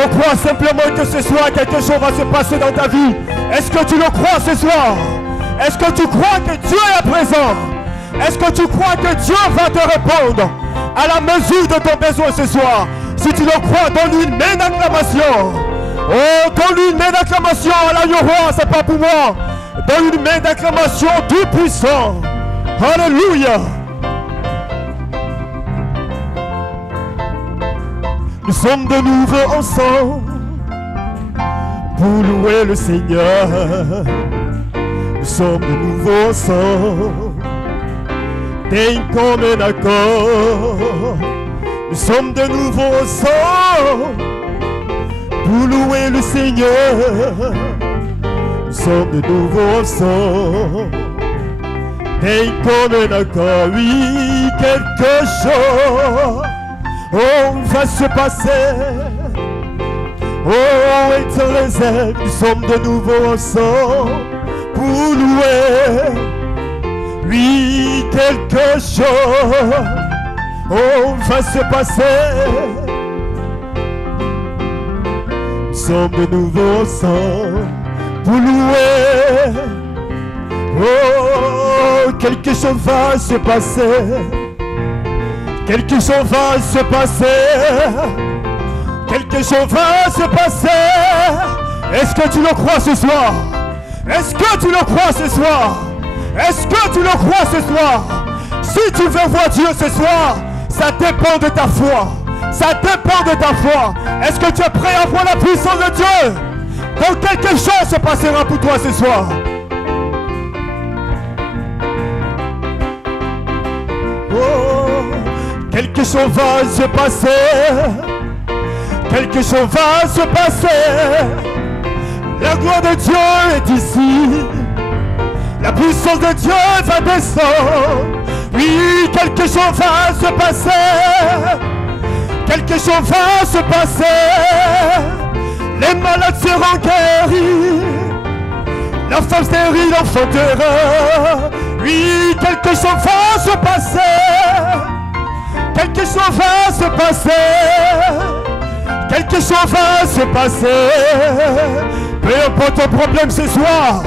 faut croire simplement que ce soir, quelque chose va se passer dans ta vie. Est-ce que tu le crois ce soir? Est-ce que tu crois que Dieu est présent? Est-ce que tu crois que Dieu va te répondre à la mesure de ton besoin ce soir? Si tu le crois, donne-lui une main d'acclamation. Oh, donne-lui une main d'acclamation à l'agneau roi, c'est pas pour moi. Donne une main d'acclamation tout puissant. Alléluia. Nous sommes de nouveau ensemble pour louer le Seigneur. Nous sommes de nouveau ensemble, d'un commun accord. Nous sommes de nouveau ensemble pour louer le Seigneur. Nous sommes de nouveau ensemble, d'un commun accord. Oui, quelque chose va se passer. Oh, et dans les airs, nous sommes de nouveau ensemble pour louer. Oui, quelque chose va se passer. Nous sommes de nouveau ensemble pour louer. Oh, quelque chose va se passer. Quelque chose va se passer. Quelque chose va se passer. Est-ce que tu le crois ce soir? Est-ce que tu le crois ce soir? Est-ce que tu le crois ce soir? Si tu veux voir Dieu ce soir, ça dépend de ta foi. Ça dépend de ta foi. Est-ce que tu es prêt à voir la puissance de Dieu? Donc quelque chose se passera pour toi ce soir. Oh, quelque chose va se passer. Quelque chose va se passer. La gloire de Dieu est ici. La puissance de Dieu va descendre. Oui, quelque chose va se passer. Quelque chose va se passer. Les malades seront guéris. La femme stérile enfantera. Oui, quelque chose va se passer. Quelque chose va se passer. Quelque chose va se passer. Peu importe ton problème ce soir.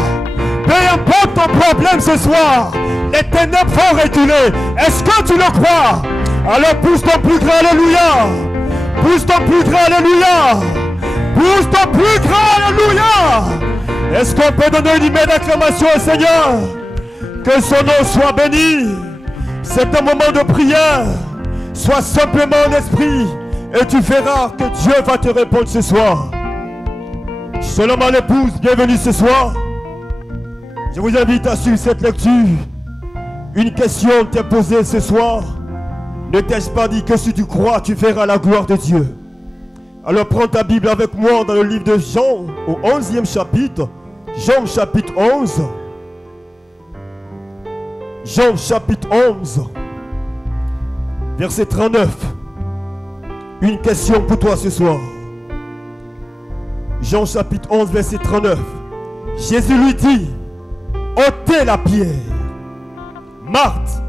Peu importe ton problème ce soir. Les ténèbres vont reculer. Est-ce que tu le crois? Alors pousse ton plus grand alléluia. Pousse ton plus grand alléluia. Pousse ton plus grand alléluia. Est-ce qu'on peut donner une main d'acclamation au Seigneur? Que son nom soit béni. C'est un moment de prière. Sois simplement en esprit. Et tu verras que Dieu va te répondre ce soir. Seulement l'épouse, bienvenue ce soir. Je vous invite à suivre cette lecture. Une question t'est posée ce soir. Ne t'ai-je pas dit que si tu crois, tu verras la gloire de Dieu? Alors prends ta Bible avec moi dans le livre de Jean, au 11e chapitre. Jean chapitre 11. Jean chapitre 11. Verset 39. Une question pour toi ce soir. Jean chapitre 11, verset 39. Jésus lui dit, ôtez la pierre. Marthe,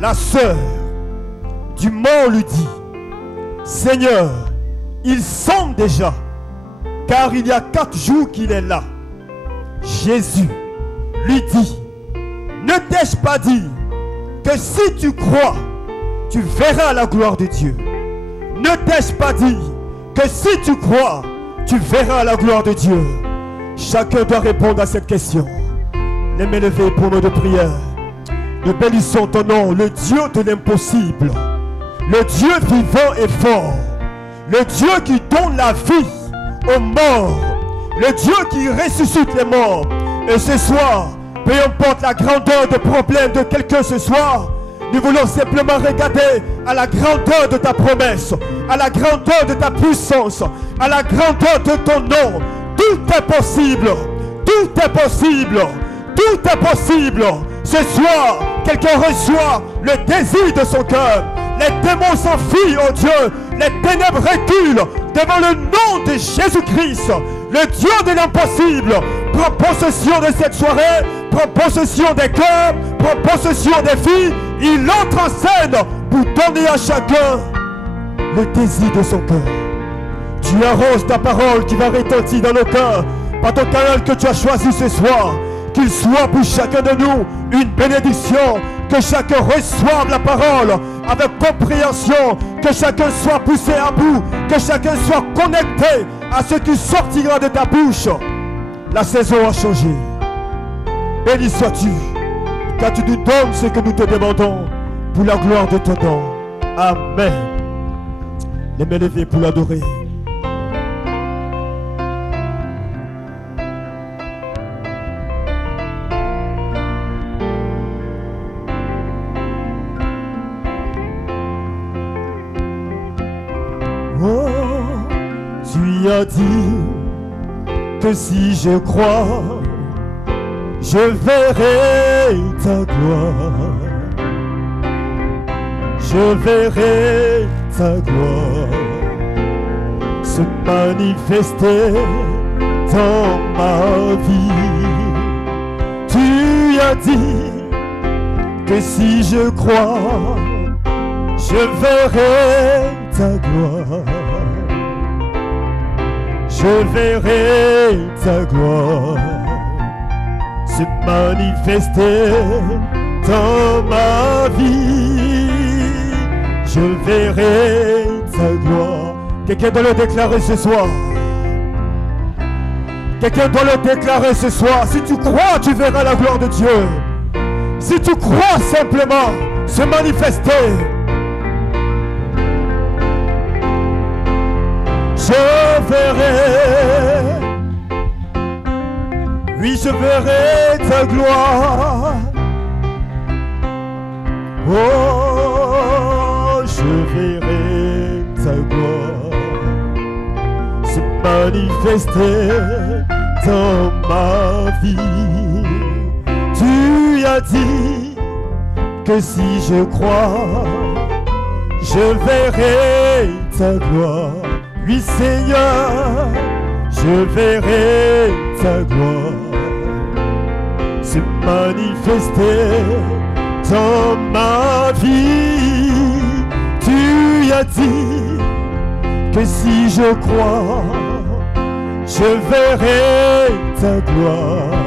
la sœur du mort, lui dit, Seigneur, il sombre déjà, car il y a 4 jours qu'il est là. Jésus lui dit, ne t'ai-je pas dit que si tu crois, tu verras la gloire de Dieu? Ne t'ai-je pas dit que si tu crois, tu verras la gloire de Dieu? Chacun doit répondre à cette question. Les mains levées pour nous de prière. Nous bénissons ton nom, le Dieu de l'impossible, le Dieu vivant et fort, le Dieu qui donne la vie aux morts, le Dieu qui ressuscite les morts. Et ce soir, peu importe la grandeur de problème de quelqu'un ce soir, nous voulons simplement regarder à la grandeur de ta promesse, à la grandeur de ta puissance, à la grandeur de ton nom. Tout est possible, tout est possible, tout est possible. Ce soir, quelqu'un reçoit le désir de son cœur. Les démons s'enfuient, oh Dieu. Les ténèbres reculent devant le nom de Jésus-Christ, le Dieu de l'impossible. Prends possession de cette soirée, prends possession des cœurs, prends possession des filles. Il entre en scène pour donner à chacun le désir de son cœur. Tu arroses ta parole qui va retentir dans nos cœurs par ton canal que tu as choisi ce soir. Qu'il soit pour chacun de nous une bénédiction, que chacun reçoive la parole avec compréhension, que chacun soit poussé à bout, que chacun soit connecté à ce qui sortira de ta bouche. La saison a changé. Béni sois-tu, car tu nous donnes ce que nous te demandons pour la gloire de ton nom. Amen. Les mains levées pour l'adorer. Tu as dit que si je crois, je verrai ta gloire. Je verrai ta gloire se manifester dans ma vie. Tu as dit que si je crois, je verrai ta gloire. Je verrai ta gloire se manifester dans ma vie. Je verrai ta gloire. Quelqu'un doit le déclarer ce soir. Quelqu'un doit le déclarer ce soir. Si tu crois, tu verras la gloire de Dieu. Si tu crois simplement se manifester, je verrai, oui, je verrai ta gloire. Oh, je verrai ta gloire se manifester dans ma vie. Tu as dit que si je crois, je verrai ta gloire. Oui, Seigneur, je verrai ta gloire se manifester dans ma vie. Tu as dit que si je crois, je verrai ta gloire.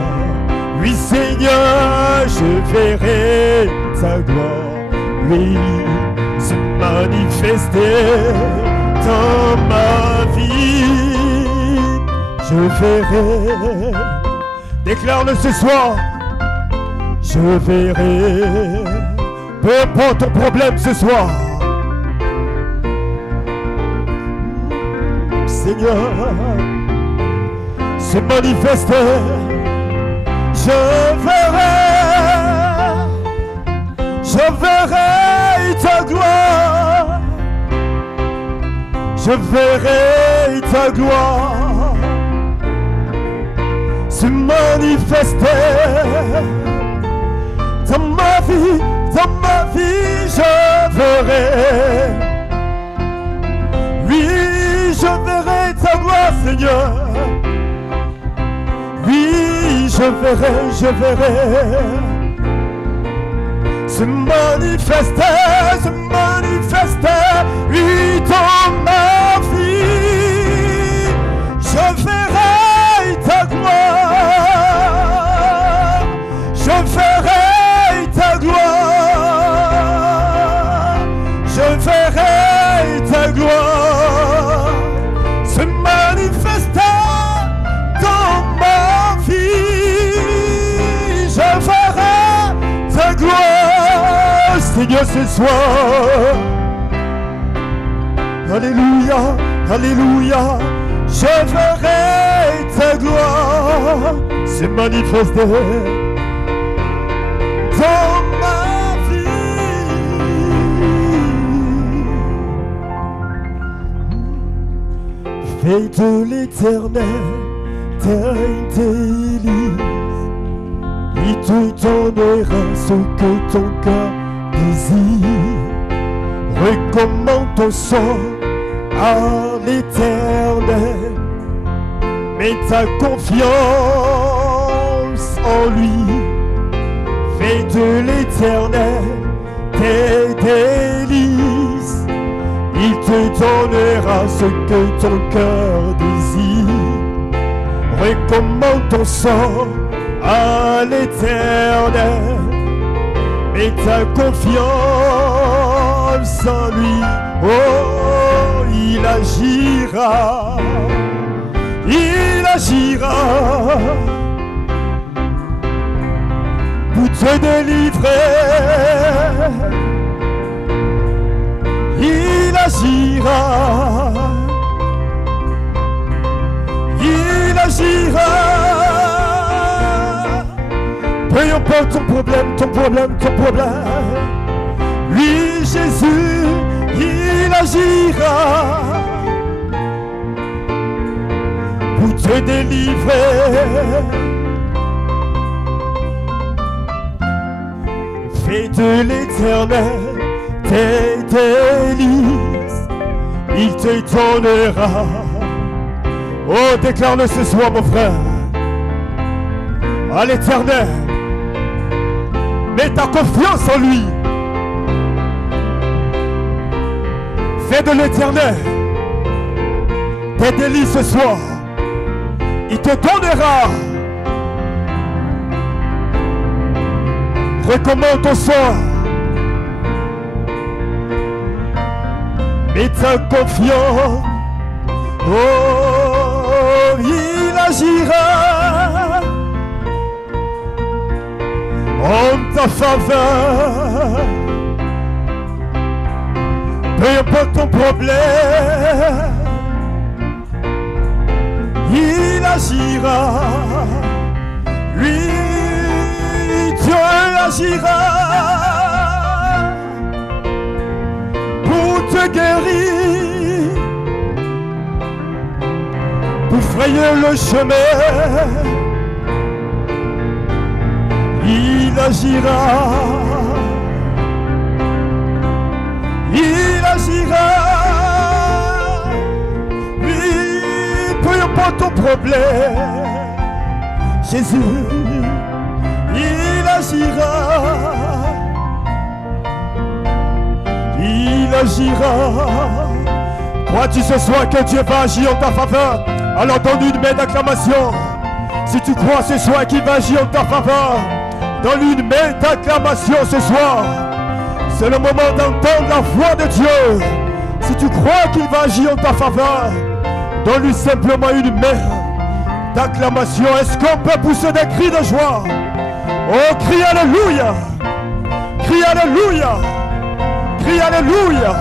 Oui, Seigneur, je verrai ta gloire. Oui, se manifester dans ma vie, je verrai. Déclare-le ce soir. Je verrai. Peu importe ton problème ce soir. Seigneur, se manifester. Je verrai ta gloire. Je verrai ta gloire se manifester dans ma vie, je verrai. Oui, je verrai ta gloire, Seigneur. Oui, je verrai se manifester, oui, dans ma vie, je verrai ta gloire, je verrai ta gloire, je verrai ta gloire se manifester dans ma vie, je verrai ta gloire, Seigneur, ce soir. Alléluia, alléluia, je verrai ta gloire se manifester dans ma vie. Fais de l'éternel ta délice, il te donnera ce que ton cœur désire. Recommande ton sort à l'éternel, mets ta confiance en lui. Fais de l'éternel tes délices, il te donnera ce que ton cœur désire. Recommande ton sang à l'Éternel, mets ta confiance en lui. Oh, il agira, il agira pour te délivrer. Il agira, il agira. Peu importe ton problème, ton problème, ton problème. Lui, Jésus, il agira pour te délivrer. Fais de l'Éternel tes délices, il te donnera. Oh, déclare-le ce soir, mon frère. À l'Éternel, mets ta confiance en lui. Fais de l'Éternel tes délices ce soir, il te donnera. Recommande ton sort. Mets ta confiance. Oh, il agira en ta faveur. Peu importe ton problème, il agira. Lui, Dieu agira pour te guérir, pour frayer le chemin. Il agira, il agira. Oui, peu importe ton problème, Jésus, il agira, il agira. Crois-tu ce soir que Dieu va agir en ta faveur? Alors donne une main d'acclamation. Si tu crois ce soir qu'il va agir en ta faveur, donne une main d'acclamation ce soir. C'est le moment d'entendre la voix de Dieu. Si tu crois qu'il va agir en ta faveur, donne-lui simplement une main d'acclamation. Est-ce qu'on peut pousser des cris de joie? Oh, crie Alléluia! Crie Alléluia! Crie Alléluia!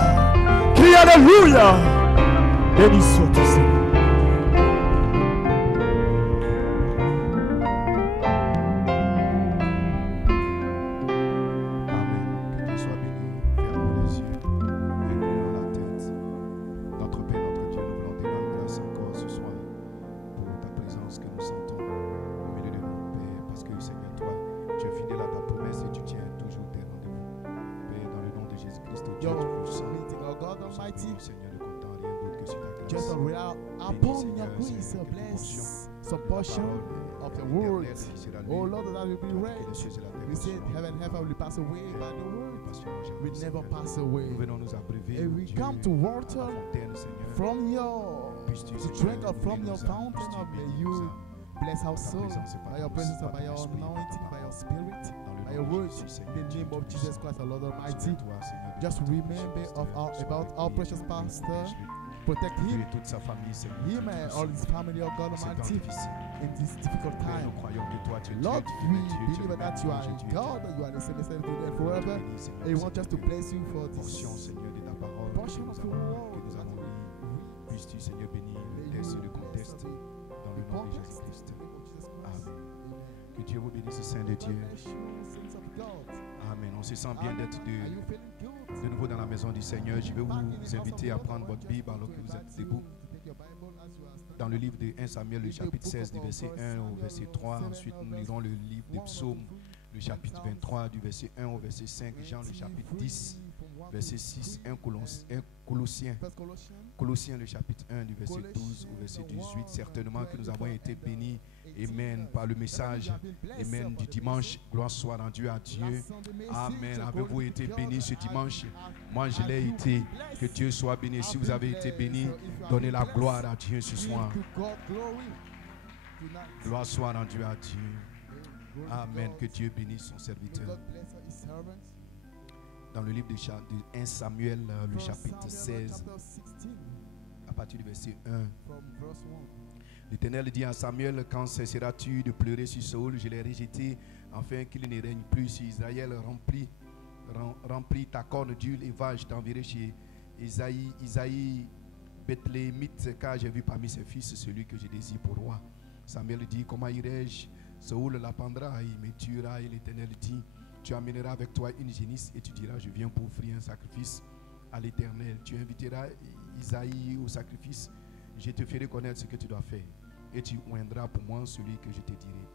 Crie Alléluia! Béni sois-tu, Seigneur. Of the world. Oh Lord, that will be right. We said heaven and earth will pass away, but the word will never pass away. And we come to water from your, to drink up from your fountain. May you bless our soul by your presence, by your anointing, by your spirit, by your words. In the name of Jesus Christ, our Lord Almighty. Just remember about our precious pastor. Protect him, him and all his family, oh God Almighty, in this difficult time. Lord, we believe that you are God, you are the same today and forever. And we want just to bless you for this portion of your word. Puisses-tu, Seigneur, bénir, laisse le conteste dans le nom de Jésus-Christ. Amen. Que Dieu vous bénisse, Saint de Dieu. Amen. On se sent bien d'être de nouveau dans la maison du Seigneur. Je vais vous inviter à prendre votre Bible alors que vous êtes debout. Dans le livre de 1 Samuel, le chapitre 16, du verset 1 au verset 3. Ensuite, nous lirons le livre des psaumes, le chapitre 23, du verset 1 au verset 5. Jean, le chapitre 10, verset 6. 1 Colossiens, le chapitre 1, du verset 12 au verset 18. Certainement que nous avons été bénis Amen. Par le message, amen, du dimanche. Gloire soit rendue à Dieu. Amen. Avez-vous été béni ce dimanche? Moi, je l'ai été. Que Dieu soit béni. Si vous avez été béni, donnez la gloire à Dieu ce soir. Gloire soit rendue à Dieu. Amen. Que Dieu bénisse son serviteur. Dans le livre de 1 Samuel, le chapitre 16, à partir du verset 1. L'Éternel dit à Samuel: quand cesseras-tu de pleurer sur Saül? Je l'ai rejeté afin qu'il ne règne plus sur Israël. Remplis ta corne d'huile et va, je t'enverrai chez Isaïe Bethléemite, car j'ai vu parmi ses fils celui que je désire pour roi. Samuel dit: comment irai-je? Saül l'apprendra, il me tuera. Et l'Éternel dit: tu amèneras avec toi une génisse et tu diras: je viens pour offrir un sacrifice à l'Éternel. Tu inviteras Isaïe au sacrifice. Je te ferai connaître ce que tu dois faire et tu oindras pour moi celui que je te dirai.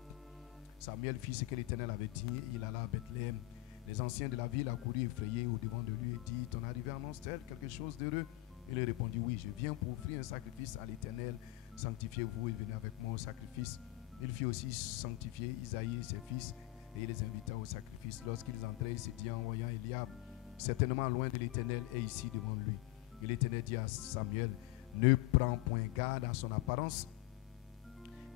Samuel fit ce que l'Éternel avait dit. Il alla à Bethléem. Les anciens de la ville accoururent effrayés au devant de lui et dit: ton arrivée annonce-t-elle quelque chose d'heureux? Il leur répondit: oui, je viens pour offrir un sacrifice à l'Éternel. Sanctifiez-vous et venez avec moi au sacrifice. Il fit aussi sanctifier Isaïe et ses fils et il les invita au sacrifice. Lorsqu'ils entraient, il se dit en voyant Eliab, certainement loin de l'Éternel, est ici devant lui. Et l'Éternel dit à Samuel: ne prends point garde à son apparence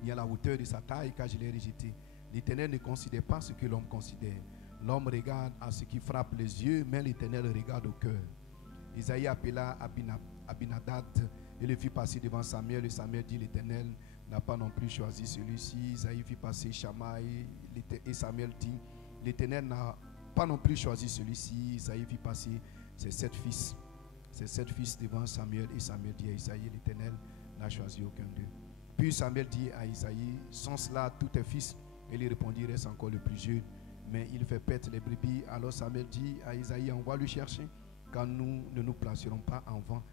ni à la hauteur de sa taille, car je l'ai rejeté. L'Éternel ne considère pas ce que l'homme considère. L'homme regarde à ce qui frappe les yeux, mais l'Éternel regarde au cœur. Isaïe appela Abinadab et le fit passer devant Samuel. Et Samuel dit: l'Éternel n'a pas non plus choisi celui-ci. Isaïe fit passer Shamaï et Samuel dit: l'Éternel n'a pas non plus choisi celui-ci. Isaïe fit passer ses 7 fils. Ses 7 fils devant Samuel. Et Samuel dit à Isaïe: l'Éternel n'a choisi aucun d'eux. Puis Samuel dit à Isaïe: sont cela tous tes fils? Et il répondit: reste encore le plus jeune, mais il fait paître les brebis. Alors Samuel dit à Isaïe: envoie le chercher, car nous ne nous placerons pas en vain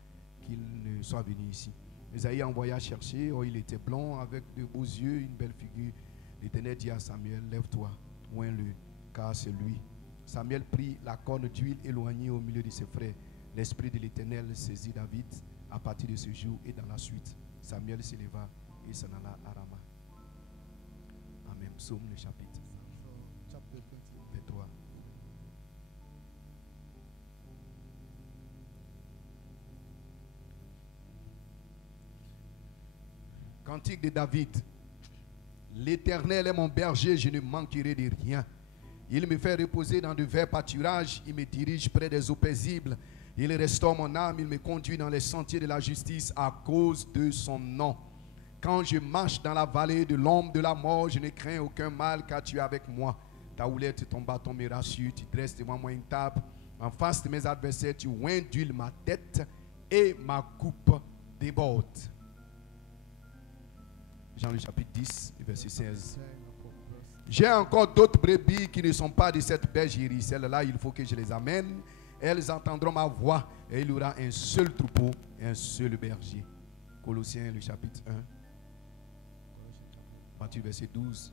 qu'il ne soit venu ici. Isaïe envoya chercher. Oh, il était blond, avec de beaux yeux, une belle figure. L'Éternel dit à Samuel: lève-toi, oins-le, car c'est lui. Samuel prit la corne d'huile éloignée au milieu de ses frères. L'esprit de l'Éternel saisit David à partir de ce jour et dans la suite. Samuel s'éleva et s'en alla à Rama. Amen. Psaume le chapitre 23. Cantique de David. L'Éternel est mon berger, je ne manquerai de rien. Il me fait reposer dans de verts pâturages, il me dirige près des eaux paisibles. Il restaure mon âme, il me conduit dans les sentiers de la justice à cause de son nom. Quand je marche dans la vallée de l'ombre de la mort, je ne crains aucun mal, car tu es avec moi. Ta houlette et ton bâton me rassurent, tu dresses devant moi une table. En face de mes adversaires, tu oins d'huile ma tête et ma coupe déborde. Jean le chapitre 10, verset 16. J'ai encore d'autres brebis qui ne sont pas de cette bergerie. Celles-là, il faut que je les amène. Elles entendront ma voix et il y aura un seul troupeau et un seul berger. Colossiens le chapitre 1. Matthieu verset 12.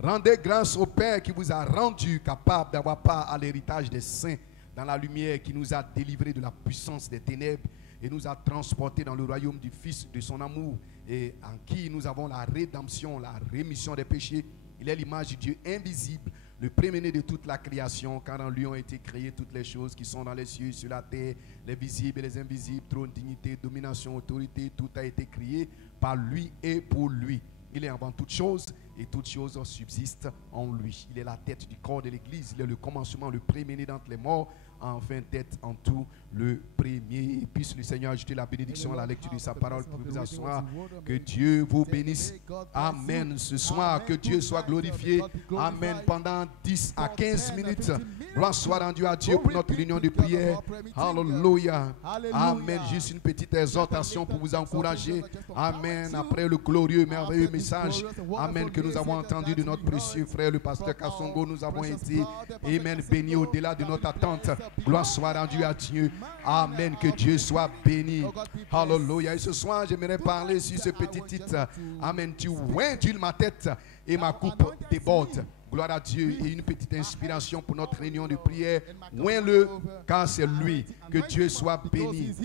Rendez grâce au Père qui vous a rendu capable d'avoir part à l'héritage des saints dans la lumière, qui nous a délivrés de la puissance des ténèbres et nous a transportés dans le royaume du Fils de son amour, et en qui nous avons la rédemption, la rémission des péchés. Il est l'image du Dieu invisible, le premier-né de toute la création, car en lui ont été créées toutes les choses qui sont dans les cieux, sur la terre, les visibles et les invisibles, trône, dignité, domination, autorité, tout a été créé par lui et pour lui. Il est avant toute chose et toutes choses subsistent en lui. Il est la tête du corps de l'Église. Il est le commencement, le premier-né d'entre les morts, enfin tête en tout, le premier. Puisse le Seigneur ajouter la bénédiction à la lecture de sa parole pour vous asseoir. Que Dieu vous bénisse. Amen. Ce soir, que Dieu soit glorifié. Amen. Pendant 10 à 15 minutes, gloire soit rendue à Dieu pour notre réunion de prière. Alléluia. Amen. Juste une petite exhortation pour vous encourager. Amen. Après le glorieux, merveilleux message, amen, que nous avons entendu de notre précieux frère, le pasteur Kassongo, nous avons été, amen, bénis au-delà de notre attente. Gloire soit rendue à Dieu. Amen. Que Dieu soit béni. Alléluia. Et ce soir, j'aimerais parler sur ce petit titre. Amen. Tu oins ma tête et ma coupe déborde. Gloire à Dieu. Et une petite inspiration pour notre réunion de prière. Oins-le, car c'est lui. Que Dieu soit béni.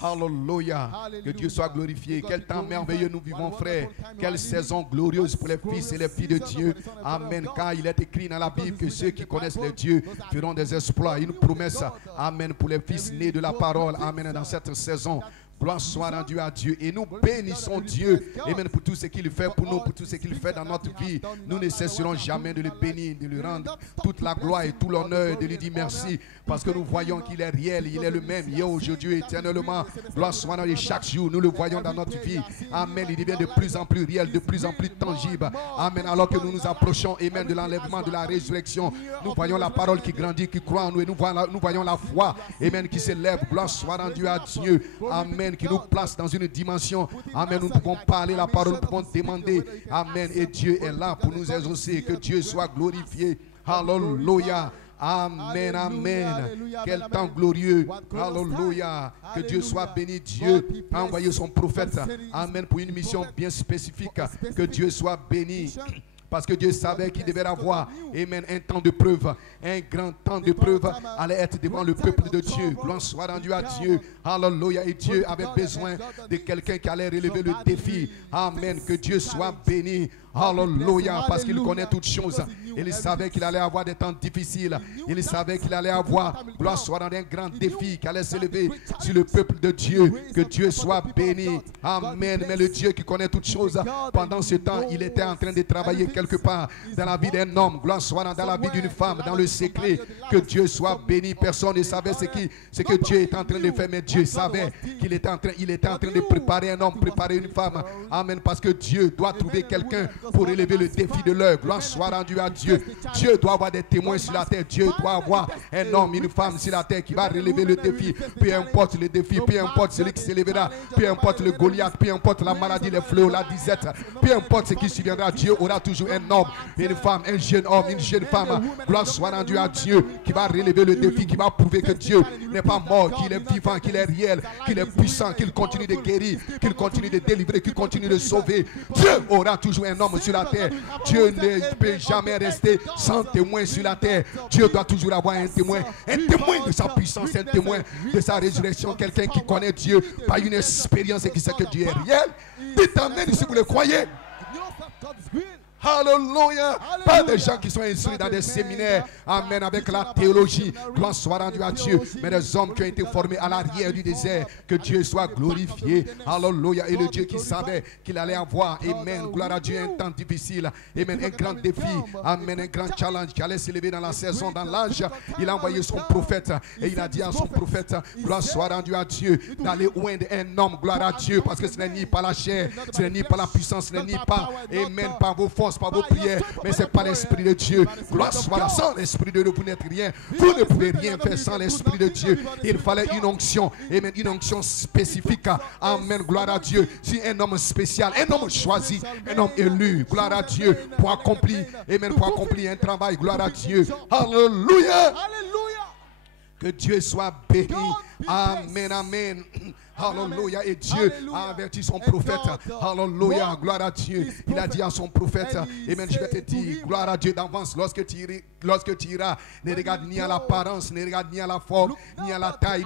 Alléluia. Que Dieu soit glorifié. Quel temps merveilleux nous vivons, frère. Quelle saison glorieuse pour les fils et les filles de Dieu. Amen. Car il est écrit dans la Bible que ceux qui connaissent les dieux feront des exploits. Une promesse. Amen. Pour les fils nés de la parole. Amen. Dans cette saison. Gloire soit rendue à Dieu. Et nous bénissons Dieu. Amen. Pour tout ce qu'il fait pour nous, pour tout ce qu'il fait dans notre vie. Nous ne cesserons jamais de le bénir, de lui rendre toute la gloire et tout l'honneur, de lui dire merci. Parce que nous voyons qu'il est réel, il est le même, hier, aujourd'hui, éternellement. Gloire soit rendue chaque jour. Nous le voyons dans notre vie. Amen. Il devient de plus en plus réel, de plus en plus tangible. Amen. Alors que nous nous approchons, amen, de l'enlèvement, de la résurrection. Nous voyons la parole qui grandit, qui croit en nous. Et nous voyons la foi, amen, qui s'élève. Gloire soit rendue à Dieu. Amen. Qui nous place dans une dimension. Amen. Nous pouvons parler la parole, nous pouvons demander. Amen. Et Dieu est là pour nous exaucer. Que Dieu soit glorifié. Alléluia. Amen, amen. Quel temps glorieux. Alléluia. Que Dieu soit béni. Dieu a envoyé son prophète. Amen. Pour une mission bien spécifique. Que Dieu soit béni. Parce que Dieu savait qu'il devait avoir, amen, un temps de preuve, un grand temps de preuve allait être devant le peuple de Dieu. Gloire soit rendue à Dieu. Alléluia. Et Dieu avait besoin de quelqu'un qui allait relever le défi. Amen. Que Dieu soit béni. Alléluia. Parce qu'il connaît toutes choses. Il savait qu'il allait avoir des temps difficiles. Il savait qu'il allait avoir, gloire soit dans un grand défi qui allait s'élever sur le peuple de Dieu. Que Dieu soit béni. Amen. Mais le Dieu qui connaît toutes choses, pendant ce temps, il était en train de travailler quelque part dans la vie d'un homme. Gloire soit dans la vie d'une femme, dans le secret. Que Dieu soit béni. Personne ne savait ce que Dieu était en train de faire, mais Dieu savait qu'il était en train de préparer un homme, préparer une femme. Amen. Parce que Dieu doit trouver quelqu'un pour élever le défi de l'heure. Gloire soit rendue à Dieu. Dieu doit avoir des témoins sur la terre. Dieu doit avoir un homme, une femme sur la terre qui va relever le défi. Peu importe le défi, peu importe celui qui s'élèvera, peu importe le Goliath, peu importe la maladie, les fléaux, la disette, peu importe ce qui surviendra, Dieu aura toujours un homme, une femme, un jeune homme, une jeune femme. Gloire soit rendue à Dieu qui va relever le défi, qui va prouver que Dieu n'est pas mort, qu'il est vivant, qu'il est réel, qu'il est puissant, qu'il continue de guérir, qu'il continue de délivrer, qu'il continue de sauver. Dieu aura toujours un homme sur la terre. Dieu ne peut jamais rester sans témoin sur la terre. Dieu doit toujours avoir un témoin de sa puissance, un témoin de sa résurrection, quelqu'un qui connaît Dieu par une expérience et qui sait que Dieu est réel. Dites amen si vous le croyez. Alléluia. Pas des gens qui sont instruits dans des séminaires. Amen. Avec la théologie. Gloire soit rendue à Dieu. Mais des hommes qui ont été formés à l'arrière du désert. Que Dieu soit glorifié. Alléluia. Et le Dieu qui savait qu'il allait avoir. Amen. Gloire à Dieu. Un temps difficile. Amen. Un grand défi. Amen. Un grand challenge qui allait s'élever dans la saison, dans l'âge. Il a envoyé son prophète. Et il a dit à son prophète, gloire soit rendue à Dieu, d'aller oindre un homme. Gloire à Dieu. Parce que ce n'est ni par la chair, ce n'est ni par la puissance, ce n'est ni par, amen, par vos forces, par vos prières, mais c'est pas l'Esprit de Dieu. Gloire soit là. Sans l'Esprit de Dieu, vous n'êtes rien. Vous ne pouvez rien faire sans l'Esprit de Dieu. Il fallait une onction. Amen. Une onction spécifique. Amen. Gloire à Dieu. Si un homme spécial, un homme choisi, un homme élu. Gloire à Dieu. Pour accomplir, amen, pour accomplir un travail. Gloire à Dieu. Alléluia. Alléluia. Que Dieu soit béni. Amen. Amen. Alléluia. Et Dieu a averti son prophète. Alléluia. Gloire à Dieu. Il a dit à son prophète, amen, je vais te dire, gloire à Dieu d'avance, lorsque tu iras, ne regarde ni à l'apparence, ne regarde ni à la forme, ni à la taille,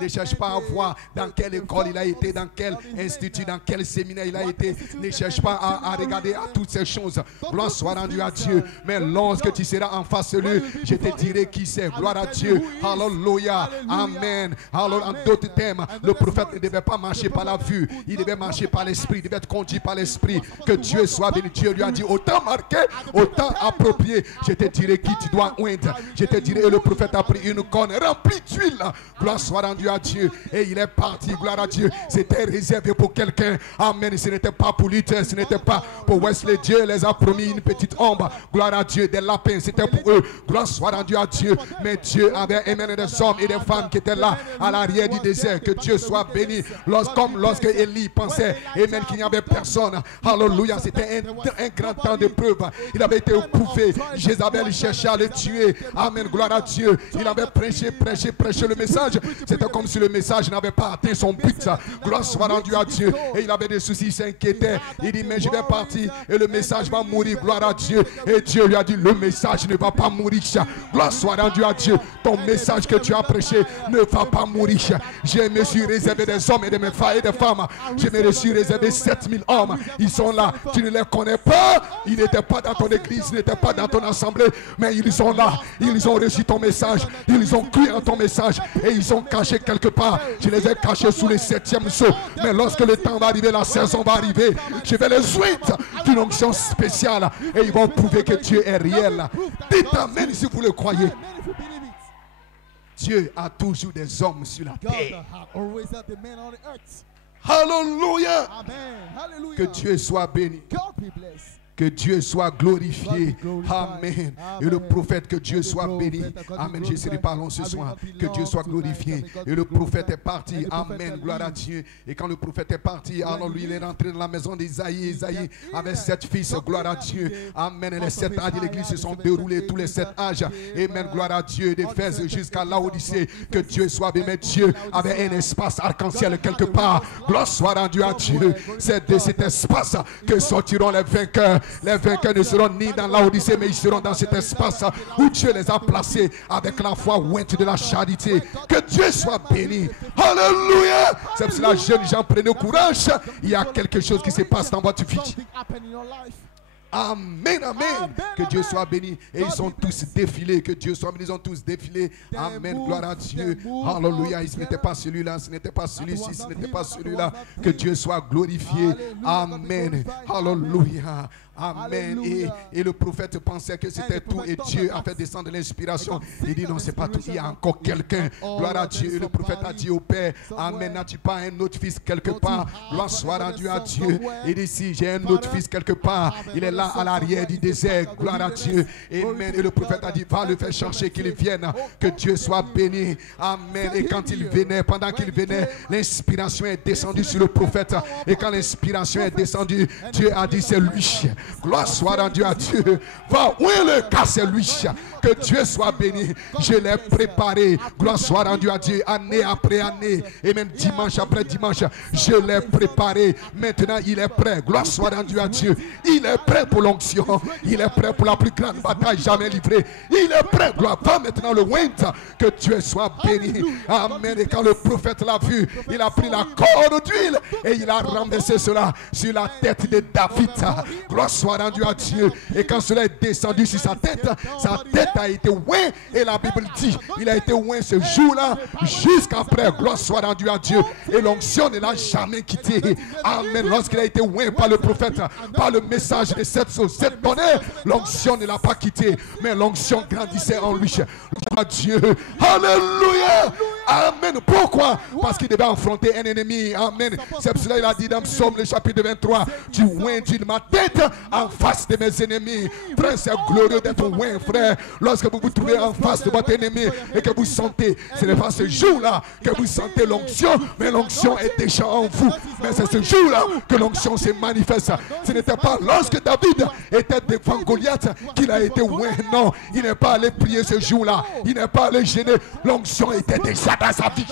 ne cherche pas à voir dans quelle école il a été, dans quel institut, dans quel séminaire il a été. Ne cherche pas à regarder à toutes ces choses. Gloire soit rendue à Dieu. Mais lorsque tu seras en face de lui, je te dirai qui c'est. Gloire à Dieu. Alléluia. Amen. Alors en d'autres termes, le prophète ne devait pas marcher par la vue, il devait marcher par l'esprit, il devait être conduit par l'esprit. Que Dieu soit béni. Dieu lui a dit, autant marqué, autant approprié, je te dirai qui tu dois oindre. Je te dirai, et le prophète a pris une corne remplie d'huile. Gloire soit rendue à Dieu. Et il est parti. Gloire à Dieu. C'était réservé pour quelqu'un. Amen. Ce n'était pas pour Luther, ce n'était pas pour Wesley. Dieu les a promis une petite ombre. Gloire à Dieu. Des lapins, c'était pour eux. Gloire soit rendue à Dieu. Mais Dieu avait émené des hommes et des femmes qui étaient là à l'arrière du désert. Que Dieu soit béni. béni. Comme lorsque Élie pensait, amen, qu'il n'y avait personne. Alléluia, c'était un grand temps de preuve. Il avait été éprouvé. Jézabel cherchait à le tuer. Amen, gloire à Dieu. Il avait prêché le message. C'était comme si le message n'avait pas atteint son but. Gloire soit rendue à Dieu. Et il avait des soucis, il s'inquiétait. Il dit, mais je vais partir et le message va mourir. Gloire à Dieu. Et Dieu lui a dit, le message ne va pas mourir. Gloire soit rendue à Dieu. Ton message que tu as prêché ne va pas mourir. Je me suis réservé des hommes et des femmes. Je me suis réservé 7000 hommes. Ils sont là. Tu ne les connais pas. Ils n'étaient pas dans ton église. Ils n'étaient pas dans ton assemblée. Mais ils sont là. Ils ont reçu ton message. Ils ont cru en ton message. Et ils sont cachés quelque part. Je les ai cachés sous les 7e sceaux. Mais lorsque le temps va arriver, la saison va arriver, je vais les suivre d'une onction spéciale. Et ils vont prouver que Dieu est réel. Dites amen si vous le croyez. Dieu a toujours des hommes sur la terre. Alléluia. Que Dieu soit béni. Que Dieu soit glorifié. Amen. Et le prophète, que Dieu soit béni. Amen. Je serai parlant ce soir. Que Dieu soit glorifié. Et le prophète est parti. Amen. Gloire à Dieu. Et quand le prophète est parti, alors lui, il est rentré dans la maison d'Isaïe. Isaïe avait 7 fils. Gloire à Dieu. Amen. Et les 7 âges de l'église se sont déroulés. Tous les 7 âges. Amen. Gloire à Dieu. D'Éphèse jusqu'à Laodicée. Que Dieu soit béni. Mais Dieu avait un espace arc-en-ciel quelque part. Gloire soit rendue à Dieu. C'est de cet espace que sortiront les vainqueurs. Les vainqueurs ne seront ni dans Laodicée, mais ils seront dans cet espace où Dieu les a placés avec la foi ointe de la charité. Que Dieu soit béni. Alléluia. C'est pour cela, jeunes gens, prenez courage. Il y a quelque chose qui se passe dans votre vie. Amen, amen. Que Dieu soit béni. Et ils sont tous défilés. Que Dieu soit béni. Ils ont tous défilé. Amen. Gloire à Dieu. Alléluia. Ce n'était pas celui-là. Ce n'était pas celui-ci. Ce n'était pas celui-là. Que Dieu soit glorifié. Amen. Alléluia. Amen. Et le prophète pensait que c'était tout. Et Dieu a fait descendre l'inspiration. Il dit non, c'est pas tout. Il y a encore quelqu'un. Gloire à Dieu. Et le prophète a dit au Père, amen, n'as-tu pas un autre fils quelque part? Gloire soit rendue à Dieu. Il dit si j'ai un autre fils quelque part, il est là à l'arrière du désert. Gloire à Dieu. Amen. Et le prophète a dit, va le faire chercher qu'il vienne. Que Dieu soit béni. Amen. Et quand il venait, pendant qu'il venait, l'inspiration est descendue sur le prophète. Et quand l'inspiration est descendue, Dieu a dit, c'est lui. Gloire soit rendue à Dieu. Va, où est le cas, c'est lui. Que Dieu soit béni. Je l'ai préparé. Gloire soit rendue à Dieu. Année après année. Et même dimanche après dimanche. Je l'ai préparé. Maintenant, il est prêt. Gloire soit rendue à Dieu. Il est prêt pour l'onction. Il est prêt pour la plus grande bataille jamais livrée. Il est prêt. Gloire. Va maintenant le wind. Que Dieu soit béni. Amen. Et quand le prophète l'a vu, il a pris la corde d'huile et il a renversé cela sur la tête de David. Gloire soit rendue à Dieu. Et quand cela est descendu sur sa tête a été oint. Et la Bible dit, il a été oint ce jour-là jusqu'après. Gloire soit rendue à Dieu. Et l'onction ne l'a jamais quitté. Amen. Lorsqu'il a été oint par le prophète, par le message de cette tonnerre, l'onction ne l'a pas quitté. Mais l'onction grandissait en lui. Gloire à Dieu. Alléluia. Amen. Pourquoi? Parce qu'il devait affronter un ennemi. Amen. C'est pour cela qu'il a dit dans Psaume le chapitre 23, tu oindis ma tête en face de mes ennemis. Frère, c'est glorieux d'être oint, frère. Lorsque vous vous trouvez en face de votre ennemi et que vous sentez, ce n'est pas ce jour-là que vous sentez l'onction, mais l'onction est déjà en vous. Mais c'est ce jour-là que l'onction se manifeste. Ce n'était pas lorsque David était devant Goliath qu'il a été oint. Non, il n'est pas allé prier ce jour-là. Il n'est pas allé gêner. L'onction était déjà dans sa vie.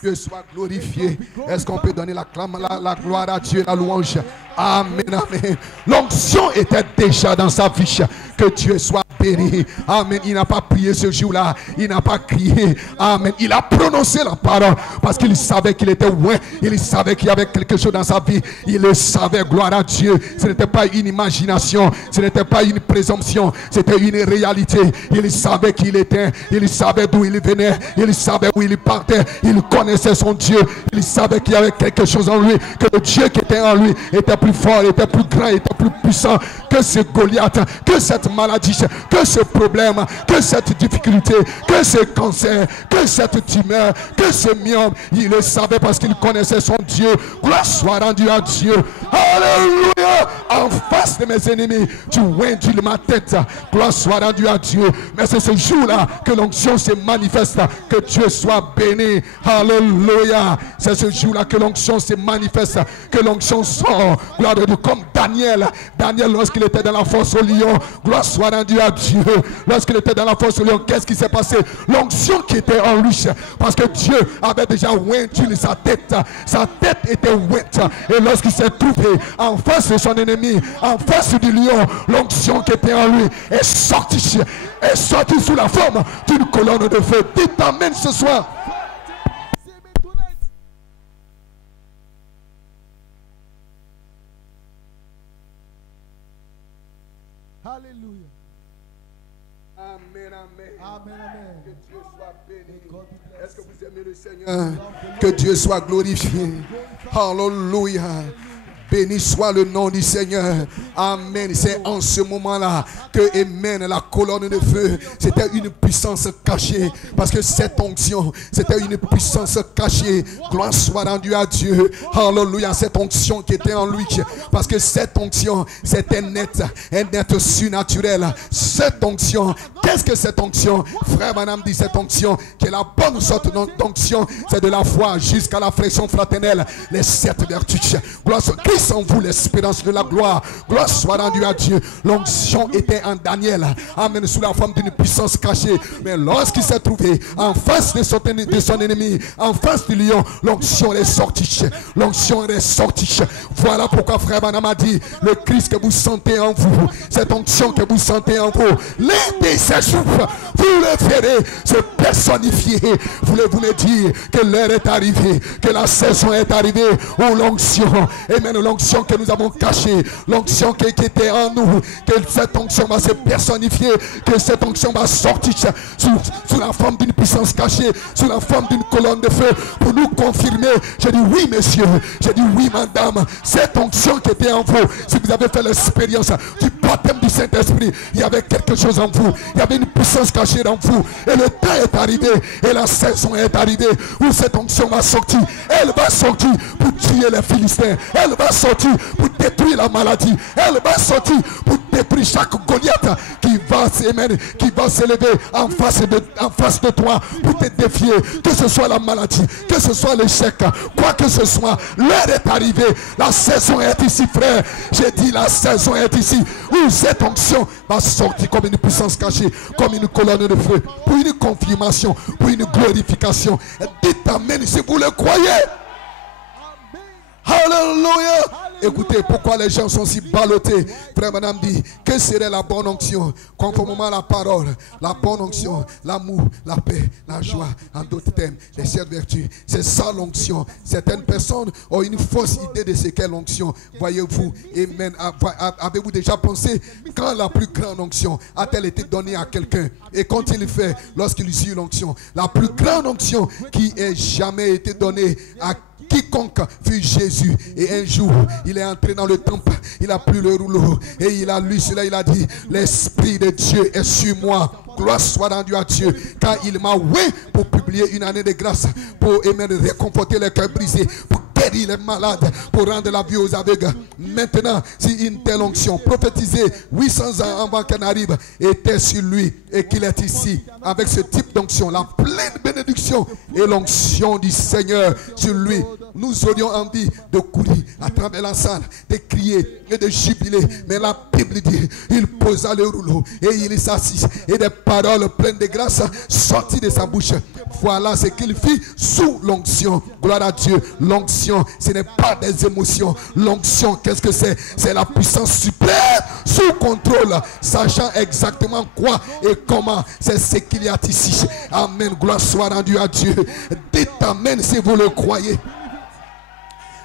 Dieu soit glorifié. Est-ce qu'on peut donner la gloire à Dieu, la louange? Amen, amen. L'onction était déjà dans sa vie. Que Dieu soit béni. Amen. Il n'a pas prié ce jour-là. Il n'a pas crié. Amen. Il a prononcé la parole parce qu'il savait qu'il était loin. Il savait qu'il y avait quelque chose dans sa vie. Il le savait. Gloire à Dieu. Ce n'était pas une imagination. Ce n'était pas une présomption. C'était une réalité. Il savait qui il était. Il savait d'où il venait. Il savait où il partait. Il connaissait son Dieu. Il savait qu'il y avait quelque chose en lui. Que le Dieu qui était en lui était plus fort, était plus grand, était plus puissant que ce Goliath, que cette maladie, que ce problème, que cette difficulté, que ce cancer, que cette tumeur, que ce myope. Il le savait parce qu'il connaissait son Dieu. Gloire soit rendue à Dieu. Alléluia. Seigneur, en face de mes ennemis, tu oindules ma tête. Gloire soit rendue à Dieu. Mais c'est ce jour-là que l'onction se manifeste. Que Dieu soit béni. Alléluia. C'est ce jour-là que l'onction se manifeste. Que l'onction sort. Gloire de Dieu. Comme Daniel. Daniel, lorsqu'il était dans la fosse au lion, gloire soit rendue à Dieu. Lorsqu'il était dans la fosse au lion, qu'est-ce qui s'est passé? L'onction qui était en lui. Parce que Dieu avait déjà oindu sa tête. Sa tête était ointe. Et lorsqu'il s'est trouvé en face de son ennemi, en face du lion, l'onction qui était en lui est sortie sous la forme d'une colonne de feu. Dites amen ce soir. Alléluia. Amen, amen. Amen, amen. Que Dieu soit béni. Est-ce que vous aimez le Seigneur? Que Dieu soit glorifié. Alléluia. Béni soit le nom du Seigneur. Amen. C'est en ce moment-là que Amen, la colonne de feu, c'était une puissance cachée. Parce que cette onction, c'était une puissance cachée. Gloire soit rendue à Dieu. Alléluia. Cette onction qui était en lui. Parce que cette onction, c'était net. Un net surnaturel. Cette onction, qu'est-ce que cette onction? Frère, madame dit cette onction, qui est la bonne sorte d'onction, c'est de la foi jusqu'à la fraîcheur fraternelle. Les 7 vertus. Gloire soit Christ en vous, l'espérance de la gloire. Gloire soit rendue à Dieu. L'onction était en Daniel. Amen. Sous la forme d'une puissance cachée. Mais lorsqu'il s'est trouvé en face de son ennemi, en face du lion, l'onction est sortie. L'onction est sortie. Voilà pourquoi frère Banam a dit, le Christ que vous sentez en vous, cette onction que vous sentez en vous, l'un ses jours, vous le verrez se personnifier. Voulez-vous me dire que l'heure est arrivée, que la saison est arrivée où l'onction, amen, l'onction que nous avons cachée, l'onction qui était en nous, que cette onction va se personnifier, que cette onction va sortir sous la forme d'une puissance cachée, sous la forme d'une colonne de feu, pour nous confirmer. J'ai dit oui messieurs, j'ai dit oui madame, cette onction qui était en vous, si vous avez fait l'expérience du baptême du Saint-Esprit, il y avait quelque chose en vous, il y avait une puissance cachée en vous, et le temps est arrivé, et la saison est arrivée, où cette onction va sortir. Elle va sortir pour tuer les Philistins, elle va sortir pour détruire la maladie, elle va sortir pour détruire chaque Goliath qui va s'élever en face de toi pour te défier, que ce soit la maladie, que ce soit l'échec, quoi que ce soit. L'heure est arrivée, la saison est ici frère, j'ai dit la saison est ici, où cette onction va sortir comme une puissance cachée, comme une colonne de feu, pour une confirmation, pour une glorification. Dites amen si vous le croyez. Alléluia. Écoutez, pourquoi les gens sont si ballottés? Frère, madame dit, que serait la bonne onction? Conformément à la parole, la bonne onction, l'amour, la paix, la joie, en d'autres termes, les 7 vertus. C'est ça l'onction. Certaines personnes ont une fausse idée de ce qu'est l'onction. Voyez-vous, amen. Avez-vous déjà pensé quand la plus grande onction a-t-elle été donnée à quelqu'un? Et quand il fait, lorsqu'il suit l'onction, la plus grande onction qui ait jamais été donnée à quiconque fut Jésus. Et un jour, il est entré dans le temple, il a pris le rouleau et il a lu cela, il a dit, l'Esprit de Dieu est sur moi. Gloire soit rendue à Dieu, car il m'a oint pour publier une année de grâce, pour aimer réconforter les cœurs brisés, pour guérir les malades, pour rendre la vie aux aveugles. Maintenant, si une telle onction prophétisée 800 ans avant qu'elle n'arrive était sur lui et qu'il est ici avec ce type d'onction, la pleine bénédiction et l'onction du Seigneur sur lui, nous aurions envie de courir à travers la salle, de crier et de jubiler. Mais la Bible dit, il posa le rouleau et il s'assit, et des paroles pleines de grâce sorties de sa bouche. Voilà ce qu'il fit sous l'onction. Gloire à Dieu. L'onction, ce n'est pas des émotions. L'onction, qu'est-ce que c'est? C'est la puissance suprême sous contrôle, sachant exactement quoi et comment. C'est ce qu'il y a ici. Amen. Gloire soit rendue à Dieu. Dites amen si vous le croyez.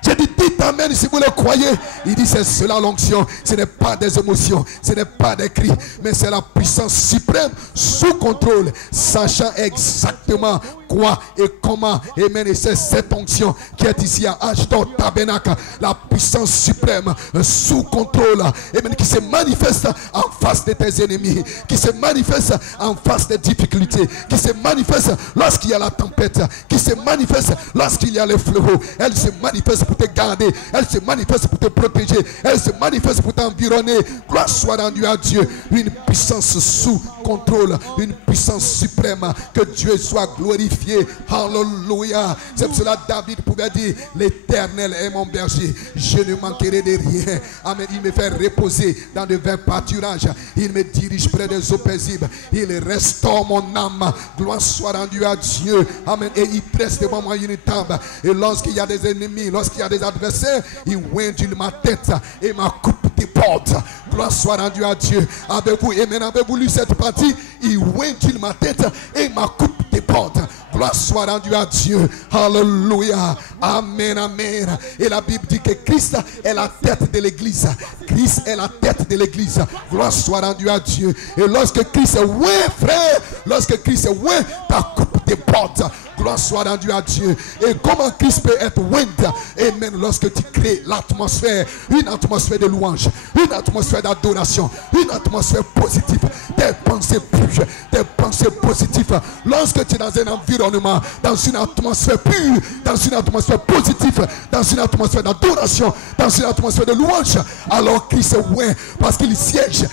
J'ai dit, dites amen si vous le croyez. Il dit, c'est cela l'onction. Ce n'est pas des émotions, ce n'est pas des cris, mais c'est la puissance suprême sous contrôle, sachant exactement quoi et comment. Amen. Et c'est cette onction qui est ici à Ashdod Tabernacle, la puissance suprême sous contrôle. Amen. Qui se manifeste en face de tes ennemis, qui se manifeste en face des difficultés, qui se manifeste lorsqu'il y a la tempête, qui se manifeste lorsqu'il y a les fléaux. Elle se manifeste pour te garder, elle se manifeste pour te protéger, elle se manifeste pour t'environner. Gloire soit rendue à Dieu. Une puissance sous contrôle, une puissance suprême. Que Dieu soit glorifié. Alléluia. C'est pour cela que David pouvait dire: l'Éternel est mon berger, je ne manquerai de rien. Amen. Il me fait reposer dans de verts pâturages, il me dirige près des eaux paisibles, il restaure mon âme. Gloire soit rendue à Dieu. Amen. Et il presse devant moi une table. Et lorsqu'il y a des ennemis, lorsqu'il y a des adversaires, il oindule ma tête et ma coupe déborde. Gloire soit rendue à Dieu. Avec vous, amen, avez-vous lu cette partie? Il oindule ma tête et ma coupe déborde. Gloire soit rendue à Dieu. Alléluia. Amen, amen. Et la Bible dit que Christ est la tête de l'église. Christ est la tête de l'église. Gloire soit rendue à Dieu. Et lorsque Christ est oint, frère, lorsque Christ est oint, ta coupe déborde. Gloire soit rendue à Dieu. Et comment Christ peut être oint? Amen. Lorsque tu crées l'atmosphère, une atmosphère de louange, une atmosphère d'adoration, une atmosphère positive, des pensées pures, des pensées positives. Lorsque tu es dans un environnement, dans une atmosphère pure, dans une atmosphère positive, dans une atmosphère d'adoration, dans une atmosphère de louange, alors Christ est oint, parce qu'il siège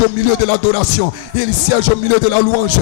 au milieu de l'adoration, il siège au milieu de la louange,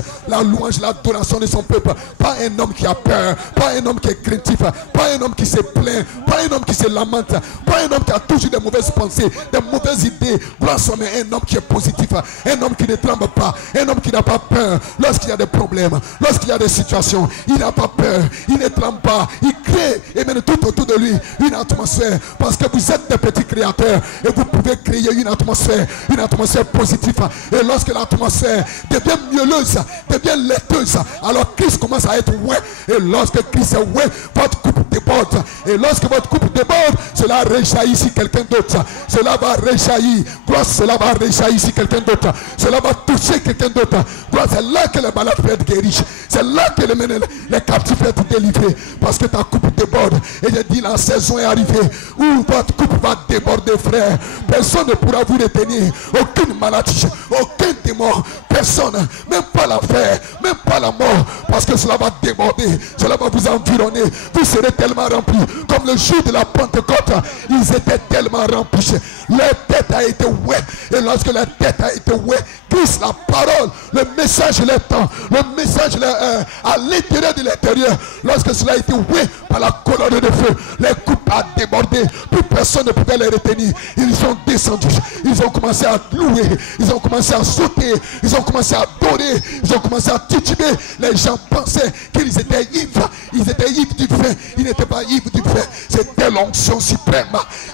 l'adoration de son peuple. Pas un homme qui a peur, pas un homme qui est craintif, pas un homme qui se plaint, pas un homme qui se lamente, pas un homme qui a toujours des mauvaises pensées, des mauvaises idées. Gloire soit, mais un homme qui est positif, un homme qui ne tremble pas, un homme qui n'a pas peur lorsqu'il y a des problèmes, lorsqu'il y a des situations. Il n'a pas peur, il ne tremble pas, il crée et mène tout autour de lui une atmosphère, parce que vous êtes des petits créateurs et vous pouvez créer une atmosphère positive. Et lorsque l'atmosphère devient mielleuse, devient laiteuse, alors Christ commence à être ouin. Et lorsque Christ est ouin, votre coupe déborde. Et lorsque votre coupe déborde, cela rejaillit sur quelqu'un d'autre. Cela va rejaillir. Gloire, cela va rejaillir sur quelqu'un d'autre. Cela va toucher quelqu'un d'autre. Gloire, c'est là que les malades peuvent être guéris. C'est là que les captifs peuvent être délivrés. Parce que ta coupe déborde. Et je dis, la saison est arrivée où votre coupe va déborder, frère. Personne ne pourra vous retenir. Aucune maladie, aucun démon, personne, même pas l'enfer, même pas la mort. Parce que cela va déborder, cela va vous environner. Vous serez tellement remplis. Comme le jour de la Pentecôte, ils étaient tellement remplis. Leur tête a été ouée. Et lorsque leur tête a été ouée, Christ, la parole, le message leur tend. Le message à l'intérieur de l'intérieur. Lorsque cela a été oué par la colonne de feu, les coupes a débordé. Plus personne ne pouvait les retenir. Ils sont descendus. Ils ont commencé à louer. Ils ont commencé à sauter. Ils ont commencé à adorer. Ils ont commencé à tituber. Les gens pensaient qu'ils étaient ivres. Ils étaient ivres du vin. Ils n'étaient pas ivres du vin. C'était l'onction suprême.